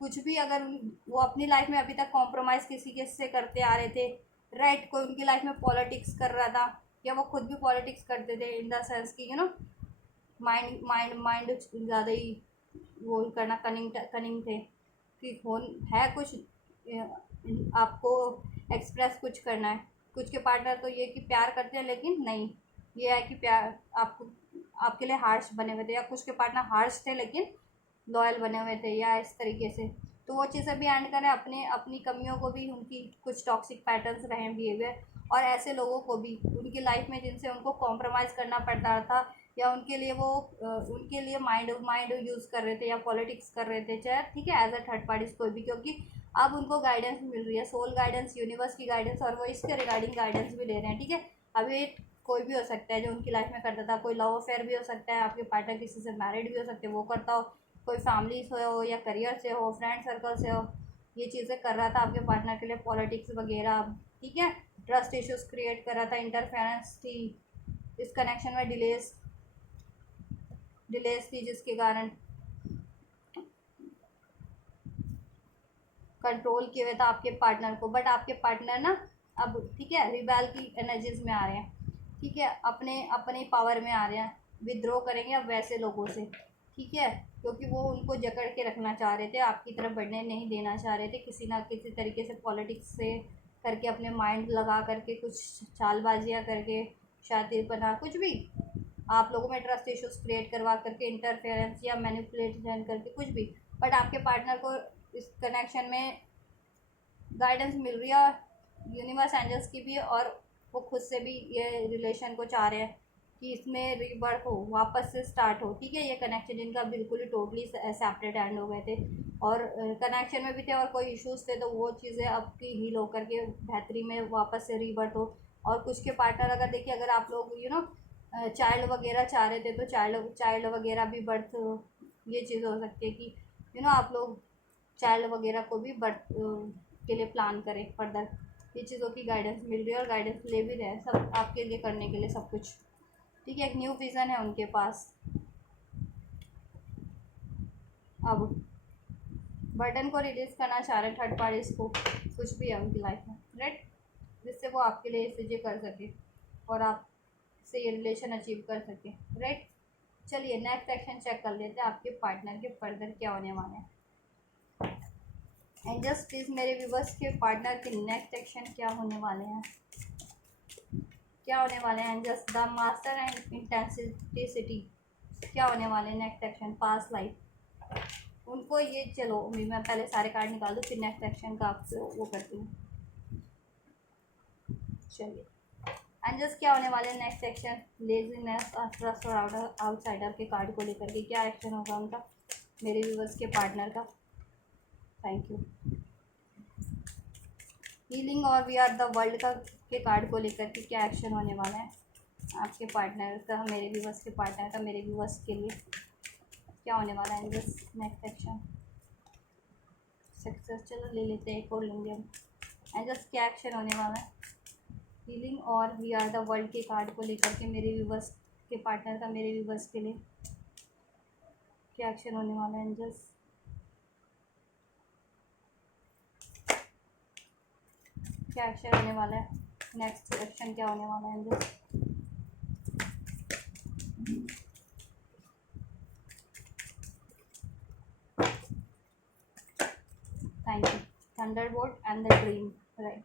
कुछ भी अगर वो अपनी लाइफ में अभी तक कॉम्प्रोमाइज़ किसी के से करते आ रहे थे, राइट, कोई उनकी लाइफ में पॉलिटिक्स कर रहा था, या वो खुद भी पॉलिटिक्स करते थे, इन द सेंस कि माइंड माइंड माइंड ज़्यादा ही वो करना, कनिंग थे कि कौन है कुछ, आपको एक्सप्रेस कुछ करना है, कुछ के पार्टनर तो ये कि प्यार करते हैं लेकिन नहीं, ये है कि प्यार आपको, आपके लिए हार्श बने हुए थे, या कुछ के पार्टनर हार्श थे लेकिन लॉयल बने हुए थे, या इस तरीके से, तो वो चीज़ें भी एंड करें, अपने अपनी कमियों को भी, उनकी कुछ टॉक्सिक पैटर्न्स रहे बिहेवियर, और ऐसे लोगों को भी उनकी लाइफ में जिनसे उनको कॉम्प्रोमाइज़ करना पड़ता था, या उनके लिए वो उनके लिए माइंड माइंड यूज़ कर रहे थे या पॉलिटिक्स कर रहे थे, चाहे, ठीक है, एज अ थर्ड पार्टीज कोई भी, क्योंकि अब उनको गाइडेंस मिल रही है, सोल गाइडेंस, यूनिवर्स की गाइडेंस, और वो इसके रिगार्डिंग गाइडेंस भी ले रहे हैं, ठीक है। अभी कोई भी हो सकता है जो उनकी लाइफ में करता था, कोई लव अफेयर भी हो सकता है, आपके पार्टनर किसी से मैरिड भी हो सकते हैं, वो करता हो, कोई फैमिली से हो या करियर से हो, फ्रेंड सर्कल से हो, ये चीज़ें कर रहा था आपके पार्टनर के लिए, पॉलिटिक्स वगैरह, ठीक है, ट्रस्ट इश्यूज क्रिएट कर रहा था, इंटरफेरेंस थी, इस कनेक्शन में डिलेस, डिलेस थी जिसके कारण कंट्रोल किए हुए था आपके पार्टनर को, बट आपके पार्टनर ना अब ठीक है रिबेल की एनर्जीज में आ रहे हैं, ठीक है, अपने अपने पावर में आ रहे हैं, विद्रोह करेंगे अब वैसे लोगों से, ठीक है, क्योंकि वो उनको जकड़ के रखना चाह रहे थे, आपकी तरफ बढ़ने नहीं देना चाह रहे थे, किसी ना किसी तरीके से पॉलिटिक्स से करके अपने माइंड लगा करके कुछ चालबाजियाँ करके शातिरपना कुछ भी आप लोगों में ट्रस्ट इश्यूज क्रिएट करवा करके इंटरफेरेंस या मैनिपुलेशन करके कुछ भी, बट आपके पार्टनर को इस कनेक्शन में गाइडेंस मिल रही है और यूनिवर्स एंजल्स की भी, और वो खुद से भी ये रिलेशन को चाह रहे हैं कि इसमें रीबर्थ हो, वापस से स्टार्ट हो, ठीक है। ये कनेक्शन जिनका बिल्कुल ही टोटली सेपरेट एंड हो गए थे और कनेक्शन में भी थे और कोई इश्यूज थे, तो वो चीज़ें अब की हील होकर के बेहतरी में वापस से रीबर्थ हो। और कुछ के पार्टनर अगर देखिए, अगर आप लोग चाइल्ड वगैरह चाह रहे थे तो चाइल्ड वगैरह भी बर्थ, ये चीज़ हो सकती है कि आप लोग चाइल्ड वगैरह को भी बर्थ के लिए प्लान करें फर्दर। ये चीज़ों की गाइडेंस मिल रही है और गाइडेंस ले भी रहे हैं सब आपके लिए करने के लिए सब कुछ, ठीक है। एक न्यू विज़न है उनके पास। अब बर्डन को रिलीज करना चाह रहे हैं थर्ड पार्टीज को, कुछ भी है उनकी लाइफ में, राइट, जिससे वो आपके लिए चीज़ें कर सके और आपसे ये रिलेशन अचीव कर सके, राइट। चलिए नेक्स्ट एक्शन चेक कर लेते हैं आपके पार्टनर के फर्दर क्या होने वाले हैं। एंड जस्ट प्लीज मेरे व्यूवर्स के पार्टनर के नेक्स्ट एक्शन क्या होने वाले हैं, क्या होने वाले हैं। Just the master and intensity क्या होने वाले हैं नेक्स्ट एक्शन, पास्ट लाइफ उनको ये, चलो मैं पहले सारे कार्ड निकाल दूँ फिर नेक्स्ट एक्शन का आपसे वो करती हूँ। चलिए एंड जस्ट क्या होने वाले हैं नेक्स्ट एक्शन, लेजीनेस, ट्रस्ट और आउटसाइडर के कार्ड को लेकर के क्या एक्शन होगा उनका, मेरे व्यूवर्स के पार्टनर का। Thank you. हीलिंग और वी आर द वर्ल्ड का के कार्ड को लेकर के क्या एक्शन होने वाला है आपके पार्टनर का, मेरे व्यूवर्स के पार्टनर का, मेरे व्यूवर्स के लिए क्या होने वाला है बस नेक्स्ट एक्शन। सक्सेस, चलो ले लेते हैं, एक और लेंगे हम। एंड जस्ट क्या एक्शन होने वाला है, हीलिंग और वी आर द वर्ल्ड के कार्ड को लेकर के मेरे व्यूवर्स के पार्टनर का, मेरे व्यूवर्स के लिए क्या एक्शन होने वाला है। एंजल्स क्या एक्शन होने वाला है, नेक्स्ट एक्शन क्या होने वाला है angels. Thank you. Thunderbolt and the dream, right.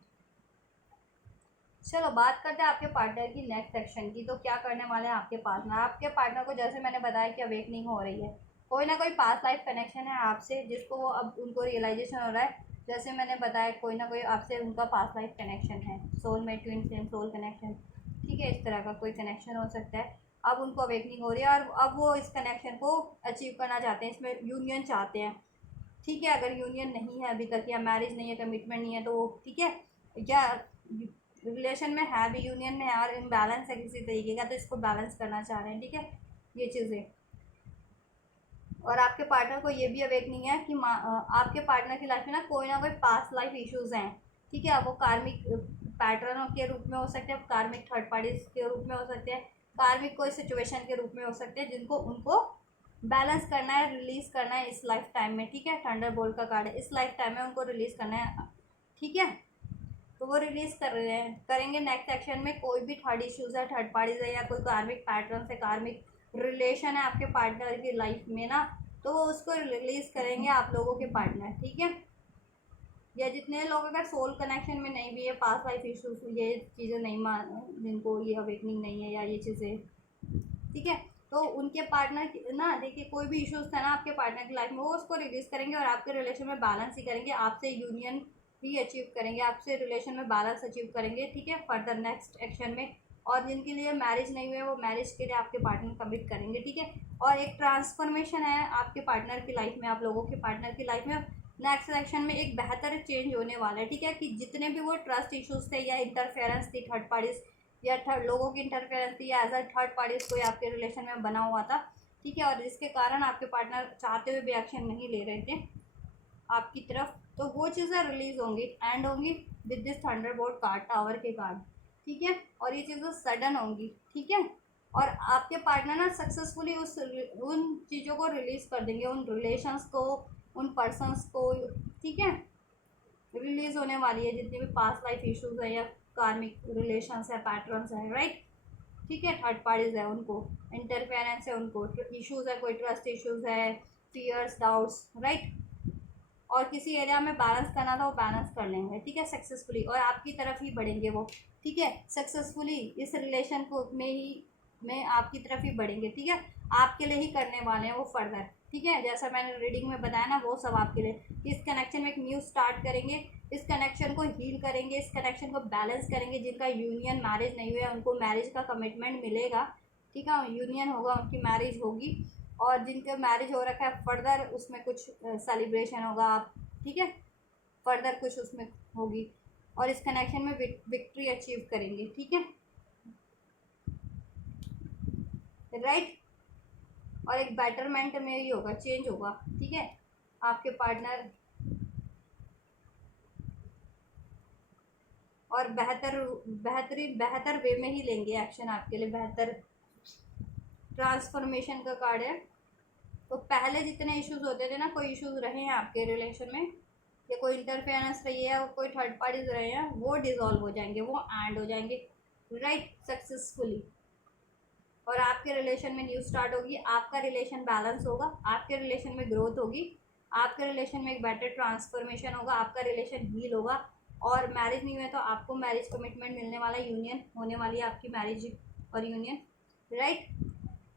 चलो बात करते हैं आपके पार्टनर की नेक्स्ट एक्शन की, तो क्या करने वाले हैं आपके पार्टनर। आपके पार्टनर को जैसे मैंने बताया कि अवेकनिंग हो रही है, कोई ना कोई पास्ट लाइफ कनेक्शन है आपसे जिसको वो अब उनको रियलाइजेशन हो रहा है, जैसे मैंने बताया कोई ना कोई आपसे उनका पास्ट लाइफ कनेक्शन है, soulmate, twin flame, soul connection, ठीक है, इस तरह का कोई कनेक्शन हो सकता है। अब उनको अवेकनिंग हो रही है और अब वो इस कनेक्शन को अचीव करना चाहते हैं, इसमें यूनियन चाहते हैं, ठीक है। अगर यूनियन नहीं है अभी तक या मैरिज नहीं है, कमिटमेंट नहीं है, तो ठीक है, या रिलेशन में है भी, यूनियन में है और इम्बैलेंस है किसी तरीके का, तो इसको बैलेंस करना चाह रहे हैं, ठीक है, ये चीज़ें। और आपके पार्टनर को ये भी अवेकनिंग है कि आपके पार्टनर की लाइफ में ना कोई पास्ट लाइफ इश्यूज हैं, ठीक है। वो कार्मिक पैटर्नों के रूप में हो सकते हैं, कार्मिक थर्ड पार्टीज के रूप में हो सकते हैं, कार्मिक कोई सिचुएशन के रूप में हो सकते हैं, जिनको उनको बैलेंस करना है, रिलीज करना है इस लाइफ टाइम में, ठीक है। थंडरबोल्ट का कार्ड है, इस लाइफ टाइम में उनको रिलीज करना है, ठीक है। तो वो रिलीज कर रहे हैं, करेंगे नेक्स्ट एक्शन में। कोई भी थर्ड इश्यूज है, थर्ड पार्टीज है, या कोई कार्मिक पैटर्न से कार्मिक रिलेशन है आपके पार्टनर की लाइफ में ना, तो वो उसको रिलीज करेंगे आप लोगों के पार्टनर, ठीक है। या जितने लोग अगर सोल कनेक्शन में नहीं भी है, पास्ट लाइफ इश्यूज, ये चीज़ें नहीं मान, जिनको ये अवेकनिंग नहीं है या ये चीज़ें, ठीक है, तो उनके पार्टनर ना देखिए कोई भी इश्यूज था ना आपके पार्टनर की लाइफ में, वो उसको रिलीज करेंगे और आपके रिलेशन में बैलेंस ही करेंगे, आपसे यूनियन ही अचीव करेंगे, आपसे रिलेशन में बैलेंस अचीव करेंगे, ठीक है, फर्दर नेक्स्ट एक्शन में। और जिनके लिए मैरिज नहीं हुए वो मैरिज के लिए आपके पार्टनर कमिट करेंगे, ठीक है। और एक ट्रांसफॉर्मेशन है आपके पार्टनर की लाइफ में, आप लोगों के पार्टनर की लाइफ में नेक्स्ट एक्शन में एक बेहतर चेंज होने वाला है, ठीक है। कि जितने भी वो ट्रस्ट इश्यूज थे या इंटरफेरेंस थी थर्ड पार्टीज या थर्ड लोगों की इंटरफेरेंस थी या एज अ थर्ड पार्टीज कोई आपके रिलेशन में बना हुआ था, ठीक है, और जिसके कारण आपके पार्टनर चाहते हुए भी एक्शन नहीं ले रहे थे आपकी तरफ, तो वो चीज़ें रिलीज होंगी, एंड होंगी with this Thunderbolt card, tower के कार्ड, ठीक है। और ये चीज़ें सडन होंगी, ठीक है। और आपके पार्टनर ना सक्सेसफुली उन चीज़ों को रिलीज़ कर देंगे, उन रिलेशंस को, उन पर्सन्स को, ठीक है। रिलीज होने वाली है जितनी भी पास्ट लाइफ इश्यूज है या कार्मिक रिलेशंस है, पैटर्न्स है, राइट। ठीक है, थर्ड पार्टीज है, उनको इंटरफेरेंस है, उनको इश्यूज है, कोई ट्रस्ट इश्यूज है, फियर्स, डाउट्स, राइट। और किसी एरिया में बैलेंस करना था वो बैलेंस कर लेंगे, ठीक है, सक्सेसफुली, और आपकी तरफ ही बढ़ेंगे वो, ठीक है, सक्सेसफुली इस रिलेशन को में आपकी तरफ ही बढ़ेंगे, ठीक है। आपके लिए ही करने वाले हैं वो फर्दर, ठीक है, जैसा मैंने रीडिंग में बताया ना, वो सब आपके लिए। इस कनेक्शन में एक न्यू स्टार्ट करेंगे, इस कनेक्शन को हील करेंगे, इस कनेक्शन को बैलेंस करेंगे। जिनका यूनियन मैरिज नहीं हुआ उनको मैरिज का कमिटमेंट मिलेगा, ठीक है, यूनियन होगा, उनकी मैरिज होगी। और जिनका मैरिज हो रखा है फर्दर उसमें कुछ सेलिब्रेशन होगा, आप, ठीक है, फर्दर कुछ उसमें होगी, और इस कनेक्शन में विक्ट्री अचीव करेंगे, ठीक है, राइट। और एक बेटरमेंट में ही होगा, चेंज होगा, ठीक है। आपके पार्टनर और बेहतर वे में ही लेंगे एक्शन, आपके लिए बेहतर ट्रांसफॉर्मेशन का कार्ड है। तो पहले जितने इश्यूज होते थे ना, कोई इश्यूज रहे हैं आपके रिलेशन में, या कोई इंटरफेरेंस रही है, और कोई थर्ड पार्टीज रहे हैं, वो डिजॉल्व हो जाएंगे, वो एंड हो जाएंगे, राइट, सक्सेसफुली। और आपके रिलेशन में न्यू स्टार्ट होगी, आपका रिलेशन बैलेंस होगा, आपके रिलेशन में ग्रोथ होगी, आपके रिलेशन में एक बेटर ट्रांसफॉर्मेशन होगा, आपका रिलेशन हील होगा। और मैरिज नहीं हुआ तो आपको मैरिज कमिटमेंट मिलने वाला, यूनियन होने वाली है आपकी मैरिज और यूनियन, राइट।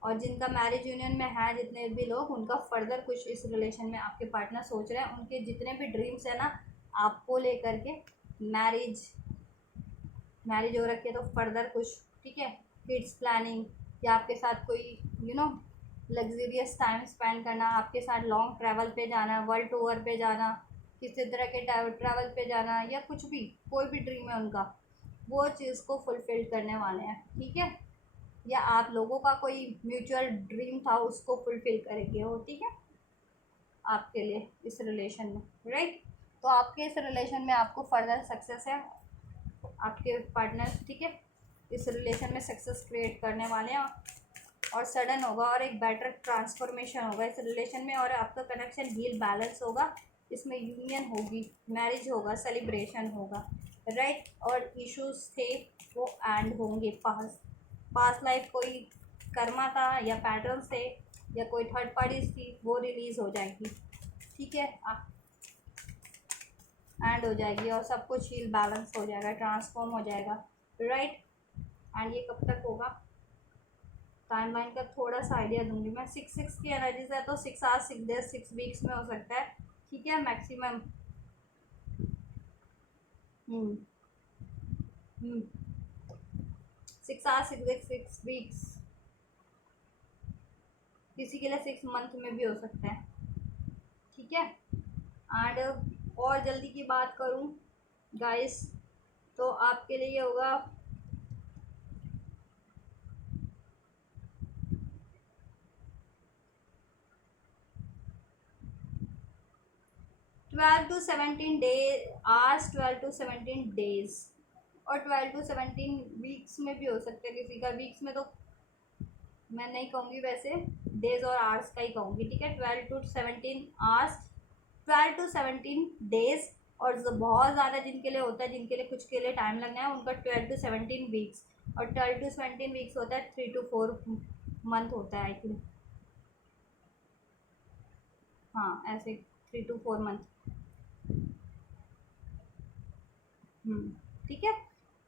और जिनका मैरिज यूनियन में है जितने भी लोग, उनका फर्दर कुछ इस रिलेशन में आपके पार्टनर सोच रहे हैं, उनके जितने भी ड्रीम्स है ना आपको लेकर के, मैरिज मैरिज हो रखी है तो फर्दर कुछ, ठीक है, किड्स प्लानिंग, या आपके साथ कोई लग्जरियस टाइम स्पेंड करना, आपके साथ लॉन्ग ट्रैवल पे जाना, वर्ल्ड टूर पे जाना, किसी तरह के ट्रैवल पे जाना, या कुछ भी, कोई भी ड्रीम है उनका, वो चीज़ को फुलफिल करने वाले हैं, ठीक है। या आप लोगों का कोई म्यूचुअल ड्रीम था उसको फुलफिल करेंगे वो, ठीक है, आपके लिए इस रिलेशन में, राइट। तो आपके इस रिलेशन में आपको फर्दर सक्सेस है, आपके पार्टनर, ठीक है, इस रिलेशन में सक्सेस क्रिएट करने वाले हैं, और सडन होगा, और एक बेटर ट्रांसफॉर्मेशन होगा इस रिलेशन में, और आपका कनेक्शन हील बैलेंस होगा, इसमें यूनियन होगी, मैरिज होगा, सेलिब्रेशन होगा, राइट। और इश्यूज थे वो एंड होंगे, पास्ट लाइफ कोई कर्मा था या पैटर्न्स थे या कोई थर्ड पार्टीज थी, वो रिलीज हो जाएगी, ठीक है, एंड हो जाएगी, और सब कुछ हील बैलेंस हो जाएगा, ट्रांसफॉर्म हो जाएगा, राइट। एंड ये कब तक होगा, टाइमलाइन का थोड़ा सा आइडिया दूंगी मैं। 6 की एनर्जीज है तो 6 आवर्स 6 डेज 6 वीक्स में हो सकता है, ठीक है, मैक्सिमम। हम्म 6 आवर्स 6 डेज 6 वीक्स, किसी के लिए 6 मंथ में भी हो सकता है, ठीक है। एंड और जल्दी की बात करूँ गाइस, तो आपके लिए होगा 12 to 17 आवर्स, 12 to 17 डेज, और 12 to 17 वीक्स में भी हो सकता है किसी का। वीक्स में तो मैं नहीं कहूँगी, वैसे डेज और आवर्स का ही कहूँगी, ठीक है। 12 to 17 आवर्स, 12 to 17 डेज, और बहुत ज़्यादा जिनके लिए होता है, जिनके लिए कुछ के लिए टाइम लगना है, उनका 12 to 17 वीक्स, और 12 to 17 वीक्स होता है 3 to 4 मंथ होता है, आई थिंक, हाँ ऐसे 3 to 4 मंथ, ठीक है,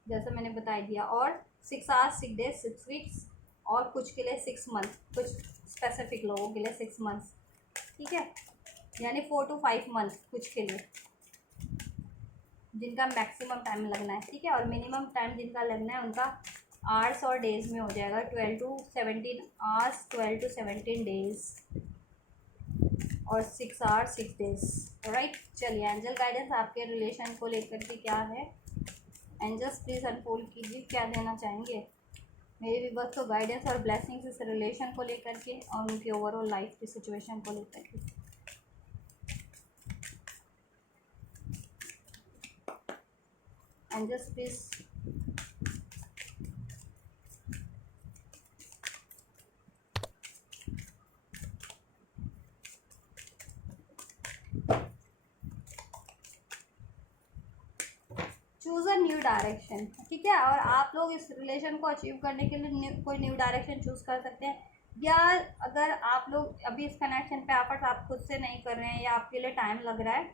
जैसा मैंने बता दिया। और 6 आवर्स 6 डेज 6 वीक्स, और कुछ के लिए 6 मंथ, कुछ स्पेसिफिक लोगों के लिए 6 मंथ्स, ठीक है, यानी 4 to 5 मंथ कुछ के लिए, जिनका मैक्सिमम टाइम लगना है, ठीक है। और मिनिमम टाइम जिनका लगना है उनका आवर्स और डेज में हो जाएगा, 12 to 17 आवर्स, 12 to 17 डेज, और 6 आवर्स 6 डेज, राइट। चलिए, एंजल गाइडेंस आपके रिलेशन को लेकर के क्या है, एंजल्स प्लीज़ अनफोल्ड कीजिए, क्या देना चाहेंगे मेरे व्यूअर्स को गाइडेंस और ब्लेसिंग्स इस रिलेशन को लेकर के, और उनकी ओवरऑल लाइफ की सिचुएशन को लेकर के। एंजल्स प्लीज़ न्यू डायरेक्शन, ठीक है। और आप लोग इस रिलेशन को अचीव करने के लिए कोई न्यू डायरेक्शन चूज़ कर सकते हैं, या अगर आप लोग अभी इस कनेक्शन पे एफर्ट्स आप खुद से नहीं कर रहे हैं या आपके लिए टाइम लग रहा है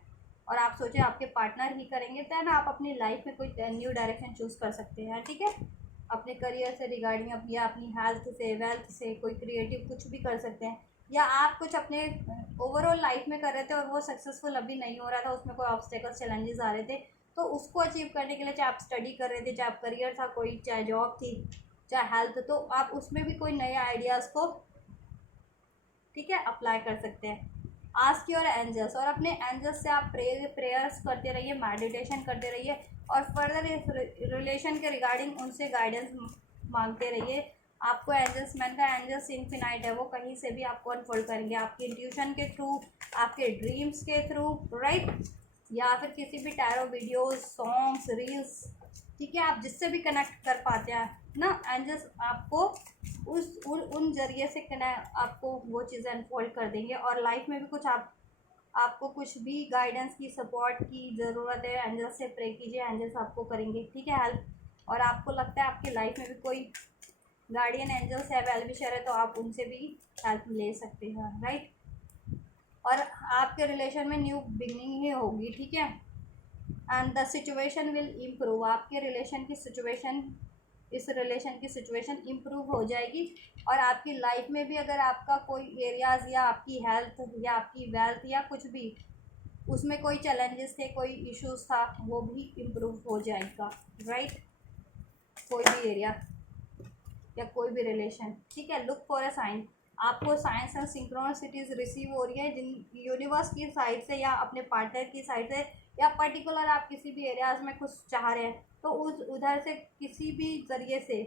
और आप सोचे आपके पार्टनर ही करेंगे, तो है ना, आप अपनी लाइफ में कोई न्यू डायरेक्शन चूज़ कर सकते हैं, ठीक है। अपने करियर से रिगार्डिंग या अपनी हेल्थ से, वेल्थ से, कोई क्रिएटिव कुछ भी कर सकते हैं, या आप कुछ अपने ओवरऑल लाइफ में कर रहे थे और वो सक्सेसफुल अभी नहीं हो रहा था, उसमें कोई ऑब्स्टेकल्स चैलेंजेस आ रहे थे, तो उसको अचीव करने के लिए, चाहे आप स्टडी कर रहे थे, चाहे आप करियर था कोई, चाहे जॉब थी, चाहे हेल्थ, तो आप उसमें भी कोई नए आइडियाज़ को, ठीक है, अप्लाई कर सकते हैं। आस्क योर एंजल्स, और अपने एंजल्स से आप प्रेयर्स करते रहिए, मेडिटेशन करते रहिए, और फर्दर इस रिलेशन के रिगार्डिंग उनसे गाइडेंस मांगते रहिए। आपको एंजल्स, मैंने कहा एंजल्स इन्फिनाइट है, वो कहीं से भी आपको अनफोल्ड करेंगे, आपकी इंट्यूशन के थ्रू, आपके ड्रीम्स के थ्रू, राइट, या फिर किसी भी टैरो वीडियोस, सॉन्ग्स, रील्स, ठीक है, आप जिससे भी कनेक्ट कर पाते हैं ना, एंजल्स आपको उन जरिए से कनेक्ट, आपको वो चीज़ें अनफोल्ड कर देंगे। और लाइफ में भी कुछ आपको कुछ भी गाइडेंस की, सपोर्ट की ज़रूरत है, एंजल्स से प्रे कीजिए, एंजल्स आपको करेंगे, ठीक है, हेल्प। और आपको लगता है आपकी लाइफ में भी कोई गार्डियन एंजल्स है, वेल विशर है, तो आप उनसे भी हेल्प ले सकते हैं, राइट। और आपके रिलेशन में न्यू बिगनिंग ही होगी, ठीक है। And the situation will improve, आपके रिलेशन की सिचुएशन, इस रिलेशन की सिचुएशन इम्प्रूव हो जाएगी। और आपकी लाइफ में भी अगर आपका कोई एरियाज़, या आपकी हेल्थ, या आपकी वेल्थ, या कुछ भी उसमें कोई चैलेंजेस थे, कोई इश्यूज था, वो भी इम्प्रूव हो जाएगा, राइट। कोई भी एरिया या कोई भी रिलेशन, ठीक है। लुक फॉर अ साइन, आपको साइंस एंड सिंक्रोनिसिटीज रिसीव हो रही है, जिन यूनिवर्स की साइड से या अपने पार्टनर की साइड से, या पर्टिकुलर आप किसी भी एरियाज में कुछ चाह रहे हैं, तो उधर से किसी भी ज़रिए से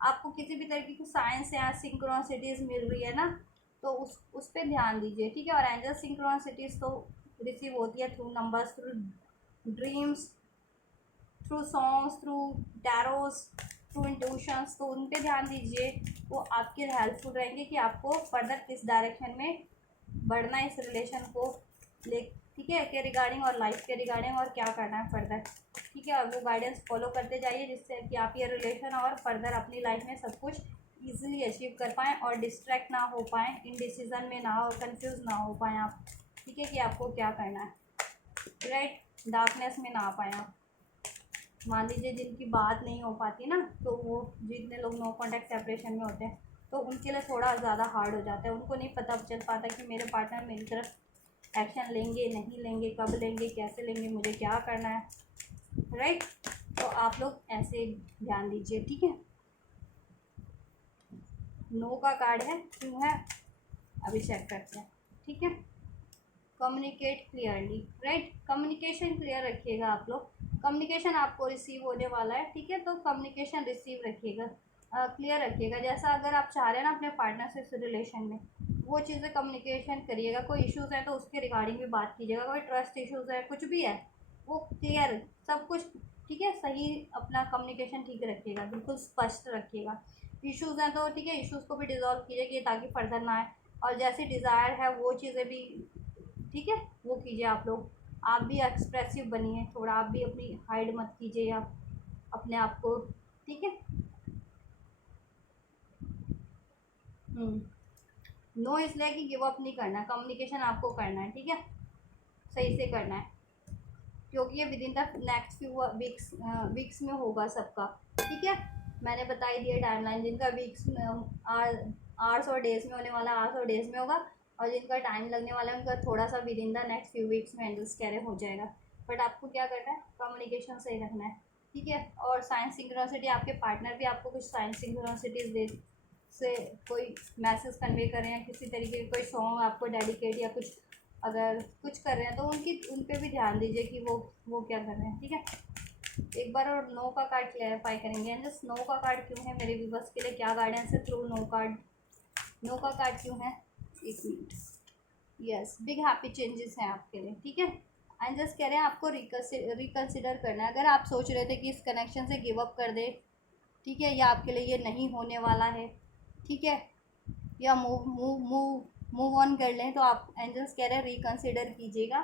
आपको किसी भी तरीके की साइंस या सिंक्रोनिसिटीज मिल रही है ना, तो उस पर ध्यान दीजिए, ठीक है। और एंजल सिंक्रोनिसिटीज तो रिसीव होती है through numbers, through dreams, through songs, through tarots, through intuitions, तो उन पे ध्यान दीजिए, वो आपके हेल्पफुल रहेंगे कि आपको फर्दर किस डायरेक्शन में बढ़ना है इस रिलेशन को ले, ठीक है, के रिगार्डिंग, और लाइफ के रिगार्डिंग, और क्या करना है फर्दर, ठीक है। और वो गाइडेंस फॉलो करते जाइए, जिससे कि आप ये रिलेशन और फर्दर अपनी लाइफ में सब कुछ ईजिली अचीव कर पाएँ और डिस्ट्रैक्ट ना हो पाएँ, इन डिसीज़न में ना हो, कन्फ्यूज़ ना हो पाएँ आप, ठीक है, कि आपको क्या करना है, राइट। डार्कनेस में ना आ पाएँ आप। मान लीजिए जिनकी बात नहीं हो पाती ना, तो वो जितने लोग नो कॉन्टैक्ट सेपरेशन में होते हैं, तो उनके लिए थोड़ा ज़्यादा हार्ड हो जाता है, उनको नहीं पता चल पाता कि मेरे पार्टनर मेरी तरफ एक्शन लेंगे, नहीं लेंगे, कब लेंगे, कैसे लेंगे, मुझे क्या करना है, राइट। तो आप लोग ऐसे ध्यान दीजिए, ठीक है। नो का कार्ड है, क्यों है, अभी चेक करते हैं, ठीक है। Communicate clearly, right, communication clear रखिएगा आप लोग, कम्युनिकेशन आपको रिसीव होने वाला है, ठीक है, तो कम्युनिकेशन रिसीव रखिएगा, क्लियर रखिएगा। जैसा अगर आप चाह रहे हैं ना अपने पार्टनर से इस रिलेशन में, वो चीज़ें कम्युनिकेशन करिएगा। कोई इश्यूज़ है तो उसके रिगार्डिंग भी बात कीजिएगा, कोई ट्रस्ट इश्यूज़ है, कुछ भी है, वो क्लियर सब कुछ, ठीक है, सही, अपना कम्युनिकेशन ठीक रखिएगा, बिल्कुल स्पष्ट रखिएगा। इश्यूज़ हैं तो ठीक है, इश्यूज़ को भी डिज़ोल्व कीजिए ताकि फर्दर ना आए, और जैसी डिज़ायर है वो चीज़ें भी, ठीक है, वो कीजिए। आप लोग, आप भी एक्सप्रेसिव बनिए थोड़ा, आप भी अपनी हाइड मत कीजिए आप अपने आप को, ठीक है। नो इसलिए कि गिव अप नहीं करना, कम्युनिकेशन आपको करना है, ठीक है, सही से करना है, क्योंकि ये with in the next few weeks में होगा सबका, ठीक है। मैंने बता ही दिया टाइमलाइन, जिनका वीक्स में आवर्स और डेज़ में होने वाला, आवर्स और डेज़ में होगा, और जिनका टाइम लगने वाला है उनका थोड़ा सा with in the next few weeks में एंजल्स कह रहे हो जाएगा। बट आपको क्या करना है, कम्युनिकेशन सही रखना है, ठीक है। और साइंस सिंक्रोनिसिटी, आपके पार्टनर भी आपको कुछ साइंस सिंक्रोनिसिटीज दे से कोई मैसेज कन्वे कर रहे हैं, किसी तरीके का कोई सॉन्ग आपको डेडिकेट या कुछ अगर कुछ कर रहे हैं, तो उन पे भी ध्यान दीजिए कि वो क्या कर रहे हैं, ठीक है। एक बार और नो का कार्ड क्लैरिफाई करेंगे, एंड जस्ट नो का कार्ड क्यों है मेरे व्यूअर्स के लिए, क्या गाइडेंस है थ्रू नो कार्ड, नो का कार्ड क्यों है, एक minute, yes, big happy changes हैं आपके लिए, ठीक है। एंड जस्ट कह रहे हैं आपको रिकन्सिडर करना है, अगर आप सोच रहे थे कि इस कनेक्शन से गिव अप कर दे, ठीक है, या आपके लिए ये नहीं होने वाला है, ठीक है, या मूव ऑन कर लें, तो आप एंजल्स कह रहे हैं रिकन्सिडर कीजिएगा,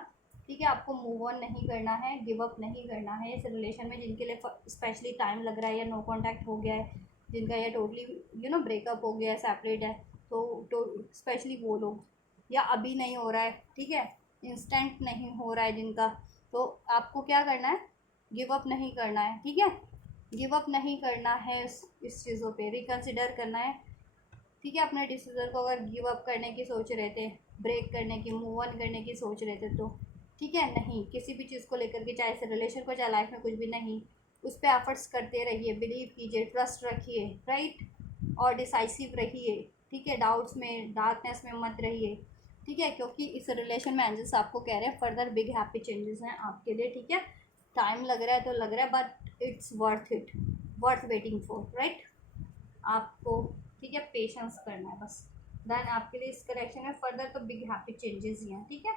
ठीक है, आपको मूव ऑन नहीं करना है, गिव अप नहीं करना है इस रिलेशन में। जिनके लिए स्पेशली टाइम लग रहा है या नो कांटेक्ट हो गया है, जिनका या टोटली ब्रेकअप हो गया है, सेपरेट है, तो स्पेशली वो लोग, या अभी नहीं हो रहा है, ठीक है, इंस्टेंट नहीं हो रहा है जिनका, तो आपको क्या करना है, गिव अप नहीं करना है। ठीक है, गिव अप नहीं करना है इस चीज़ों पे, रिकन्सिडर करना है। ठीक है, अपने डिसीजन को अगर गिव अप करने की सोच रहे थे, ब्रेक करने की, मूव ऑन करने की सोच रहे थे, तो ठीक है, नहीं, किसी भी चीज़ को लेकर के, चाहे रिलेशन को, चाहे लाइफ में कुछ भी, नहीं, उस पर एफर्ट्स करते रहिए, बिलीव कीजिए, ट्रस्ट रखिए, राइट, और डिसाइसिव रहिए। ठीक है, डाउट्स में, डार्कनेस में मत रहिए। ठीक है, क्योंकि इस रिलेशन में एंजल्स आपको कह रहे हैं फर्दर बिग हैप्पी चेंजेस हैं आपके लिए। ठीक है, टाइम लग रहा है तो लग रहा है, but it's worth it, worth waiting for, right. आपको, ठीक है, पेशेंस करना है बस। देन आपके लिए इस कनेक्शन में फर्दर तो बिग हैप्पी चेंजेस ही हैं। ठीक है,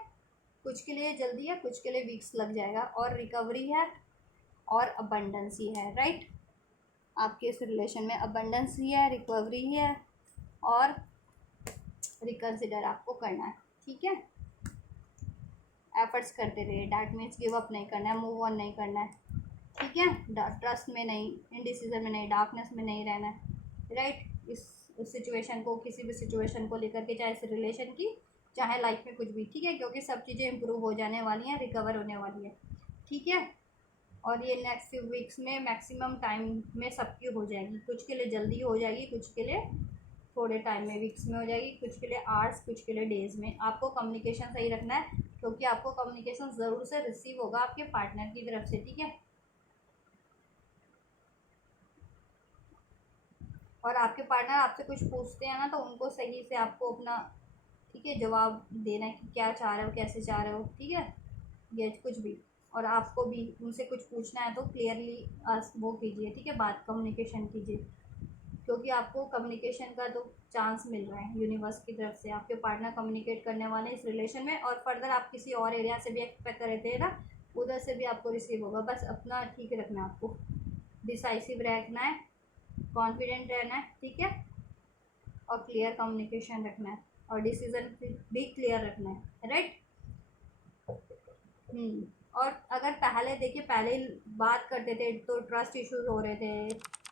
कुछ के लिए जल्दी है, कुछ के लिए वीक्स लग जाएगा, और रिकवरी है और अबंडेंस ही है, राइट। आपके इस रिलेशन में अबंडेंस ही है, रिकवरी ही है, और रिकन्सिडर आपको करना है। ठीक है, एफर्ट्स करते रहिए, डैट मीन्स गिव अप नहीं करना है, मूव ऑन नहीं करना है। ठीक है, ट्रस्ट में नहीं, इनडिसीजन में नहीं, डार्कनेस में नहीं रहना है, राइट। इस सिचुएशन को, किसी भी सिचुएशन को लेकर के, चाहे इस रिलेशन की, चाहे लाइफ में कुछ भी, ठीक है, क्योंकि सब चीज़ें इंप्रूव हो जाने वाली हैं, रिकवर होने वाली है। ठीक है, और ये नेक्स्ट फ्यू वीक्स में मैक्सिमम टाइम में सबकी हो जाएगी। कुछ के लिए जल्दी हो जाएगी, कुछ के लिए थोड़े टाइम में, वीक्स में हो जाएगी, कुछ के लिए आवर्स, कुछ के लिए डेज में। आपको कम्युनिकेशन सही रखना है, क्योंकि आपको कम्युनिकेशन ज़रूर से रिसीव होगा आपके पार्टनर की तरफ से। ठीक है, और आपके पार्टनर आपसे कुछ पूछते हैं ना, तो उनको सही से आपको अपना, ठीक है, जवाब देना है कि क्या चाह रहे हो, कैसे चाह रहे हो। ठीक है, ये कुछ भी, और आपको भी उनसे कुछ पूछना है तो क्लियरली वो कीजिए। ठीक है, बात, कम्युनिकेशन कीजिए, क्योंकि आपको कम्युनिकेशन का तो चांस मिल रहा है यूनिवर्स की तरफ से। आपके पार्टनर कम्युनिकेट करने वाले इस रिलेशन में, और फर्दर आप किसी और एरिया से भी एक्सपेक्ट कर रहे थे ना, उधर से भी आपको रिसीव होगा। बस अपना ठीक रखना है, आपको डिसाइसिव रहना है, कॉन्फिडेंट रहना है। ठीक है, और क्लियर कम्युनिकेशन रखना है, और डिसीजन भी क्लियर रखना है, राइट। और अगर पहले देखिए, पहले बात करते थे तो ट्रस्ट इश्यूज हो रहे थे,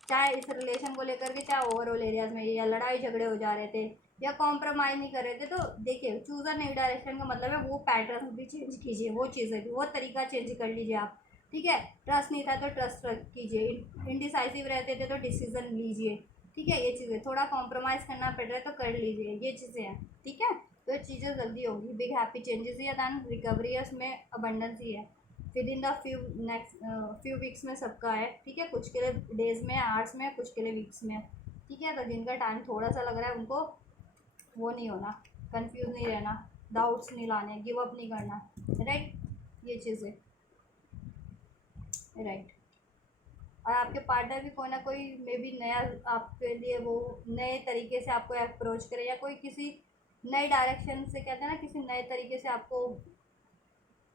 चाहे इस रिलेशन को लेकर के, चाहे ओवरऑल एरियाज में, या लड़ाई झगड़े हो जा रहे थे, या कॉम्प्रोमाइज़ नहीं कर रहे थे, तो देखिए, चूज़ अ न्यू डायरेक्शन का मतलब है वो पैटर्न भी चेंज कीजिए, वो चीज़ें भी, वो तरीका चेंज कर लीजिए आप। ठीक है, ट्रस्ट नहीं था तो ट्रस्ट कीजिए, इनडिसाइसिव रहते थे तो डिसीजन लीजिए। ठीक है, ये चीज़ें, थोड़ा कॉम्प्रोमाइज़ करना पड़ रहा है तो कर लीजिए, ये चीज़ें हैं। ठीक है, तो चीज़ें जल्दी होंगी, बिग हैप्पी चेंजेस ही है, दैन रिकवरी है, उसमें अबंडेंस ही है। With in the few weeks में सबका है। ठीक है, कुछ के लिए डेज में, आवर्स में, कुछ के लिए वीक्स में। ठीक है, तो जिनका टाइम थोड़ा सा लग रहा है उनको वो नहीं होना, कंफ्यूज नहीं रहना, डाउट्स नहीं लाने, गिव अप नहीं करना, राइट, ये चीज़ें, राइट। और आपके पार्टनर भी कोई ना कोई मे बी नया आपके लिए, वो नए तरीके से आपको अप्रोच करे, या कोई किसी नए डायरेक्शन से, कहते हैं ना, किसी नए तरीके से आपको,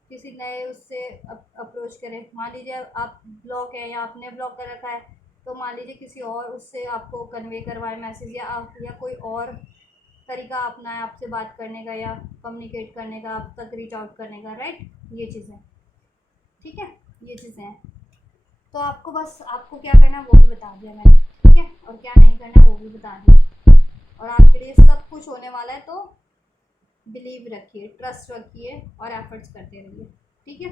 किसी नए उससे अप्रोच करें। मान लीजिए आप ब्लॉक है, या आपने ब्लॉक कर रखा है, तो मान लीजिए किसी और उससे आपको कन्वे करवाए मैसेज, या कोई और तरीका अपनाए आपसे बात करने का, या कम्युनिकेट करने का, आप तक रीच आउट करने का, राइट, ये चीज़ें। ठीक है, ये चीज़ें हैं। तो आपको बस, आपको क्या करना है वो भी बता दिया मैंने। ठीक है, और क्या नहीं करना वो भी बता दिया, और आपके लिए सब कुछ होने वाला है, तो बिलीव रखिए, ट्रस्ट रखिए, और एफर्ट्स करते रहिए। ठीक है,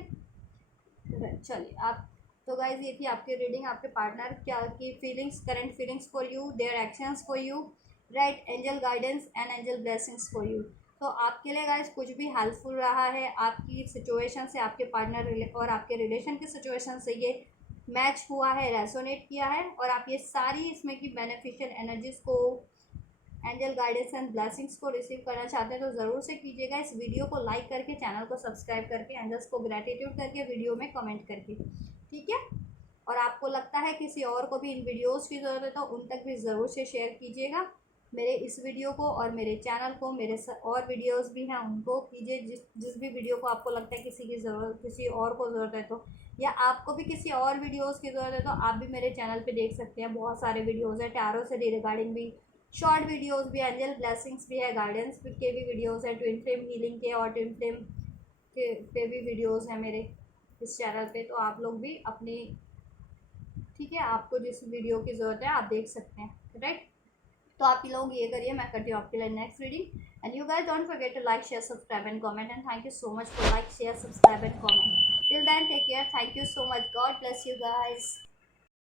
चलिए आप, तो गाइज ये थी आपकी रीडिंग, आपके पार्टनर क्या की feelings, current feelings for you, their actions for you, right, angel guidance and angel blessings for you. तो आपके लिए गाइज कुछ भी हेल्पफुल रहा है आपकी सिचुएशन से, आपके पार्टनर और आपके रिलेशन की सिचुएशन से ये मैच हुआ है, रेसोनेट किया है, और आप ये सारी इसमें की बेनिफिशियल एनर्जीज को, एंजल गाइडेंस एंड ब्लेसिंग्स को रिसीव करना चाहते हैं, तो ज़रूर से कीजिएगा। इस वीडियो को लाइक करके, चैनल को सब्सक्राइब करके, एंजल्स को ग्रेटिट्यूड करके, वीडियो में कमेंट करके। ठीक है, और आपको लगता है किसी और को भी इन वीडियोस की ज़रूरत है, तो उन तक भी ज़रूर से शेयर कीजिएगा मेरे इस वीडियो को, और मेरे चैनल को, मेरे और वीडियोस भी हैं उनको कीजिए। जिस भी वीडियो को आपको लगता है किसी की ज़रूरत, किसी और को ज़रूरत है, तो या आपको भी किसी और वीडियोस की ज़रूरत है, तो आप भी मेरे चैनल पे देख सकते हैं। बहुत सारे वीडियोस हैं, टैरो से रिगार्डिंग भी, शॉर्ट वीडियोस भी, एंजल ब्लेसिंग्स भी है, गाइडेंस के भी वीडियोस है, ट्विन फ्लेम हीलिंग के, और ट्विन फ्लेम के पे भी वीडियोस हैं मेरे इस चैनल पे, तो आप लोग भी अपनी, ठीक है, आपको जिस वीडियो की ज़रूरत है आप देख सकते हैं, राइट। तो आप लोग ये करिए, मैं करती हूँ आपके लिए next reading. And you guys don't forget to like share subscribe and comment, and thank you so much for like share subscribe and comment. Till then take care, thank you so much, God bless you guys.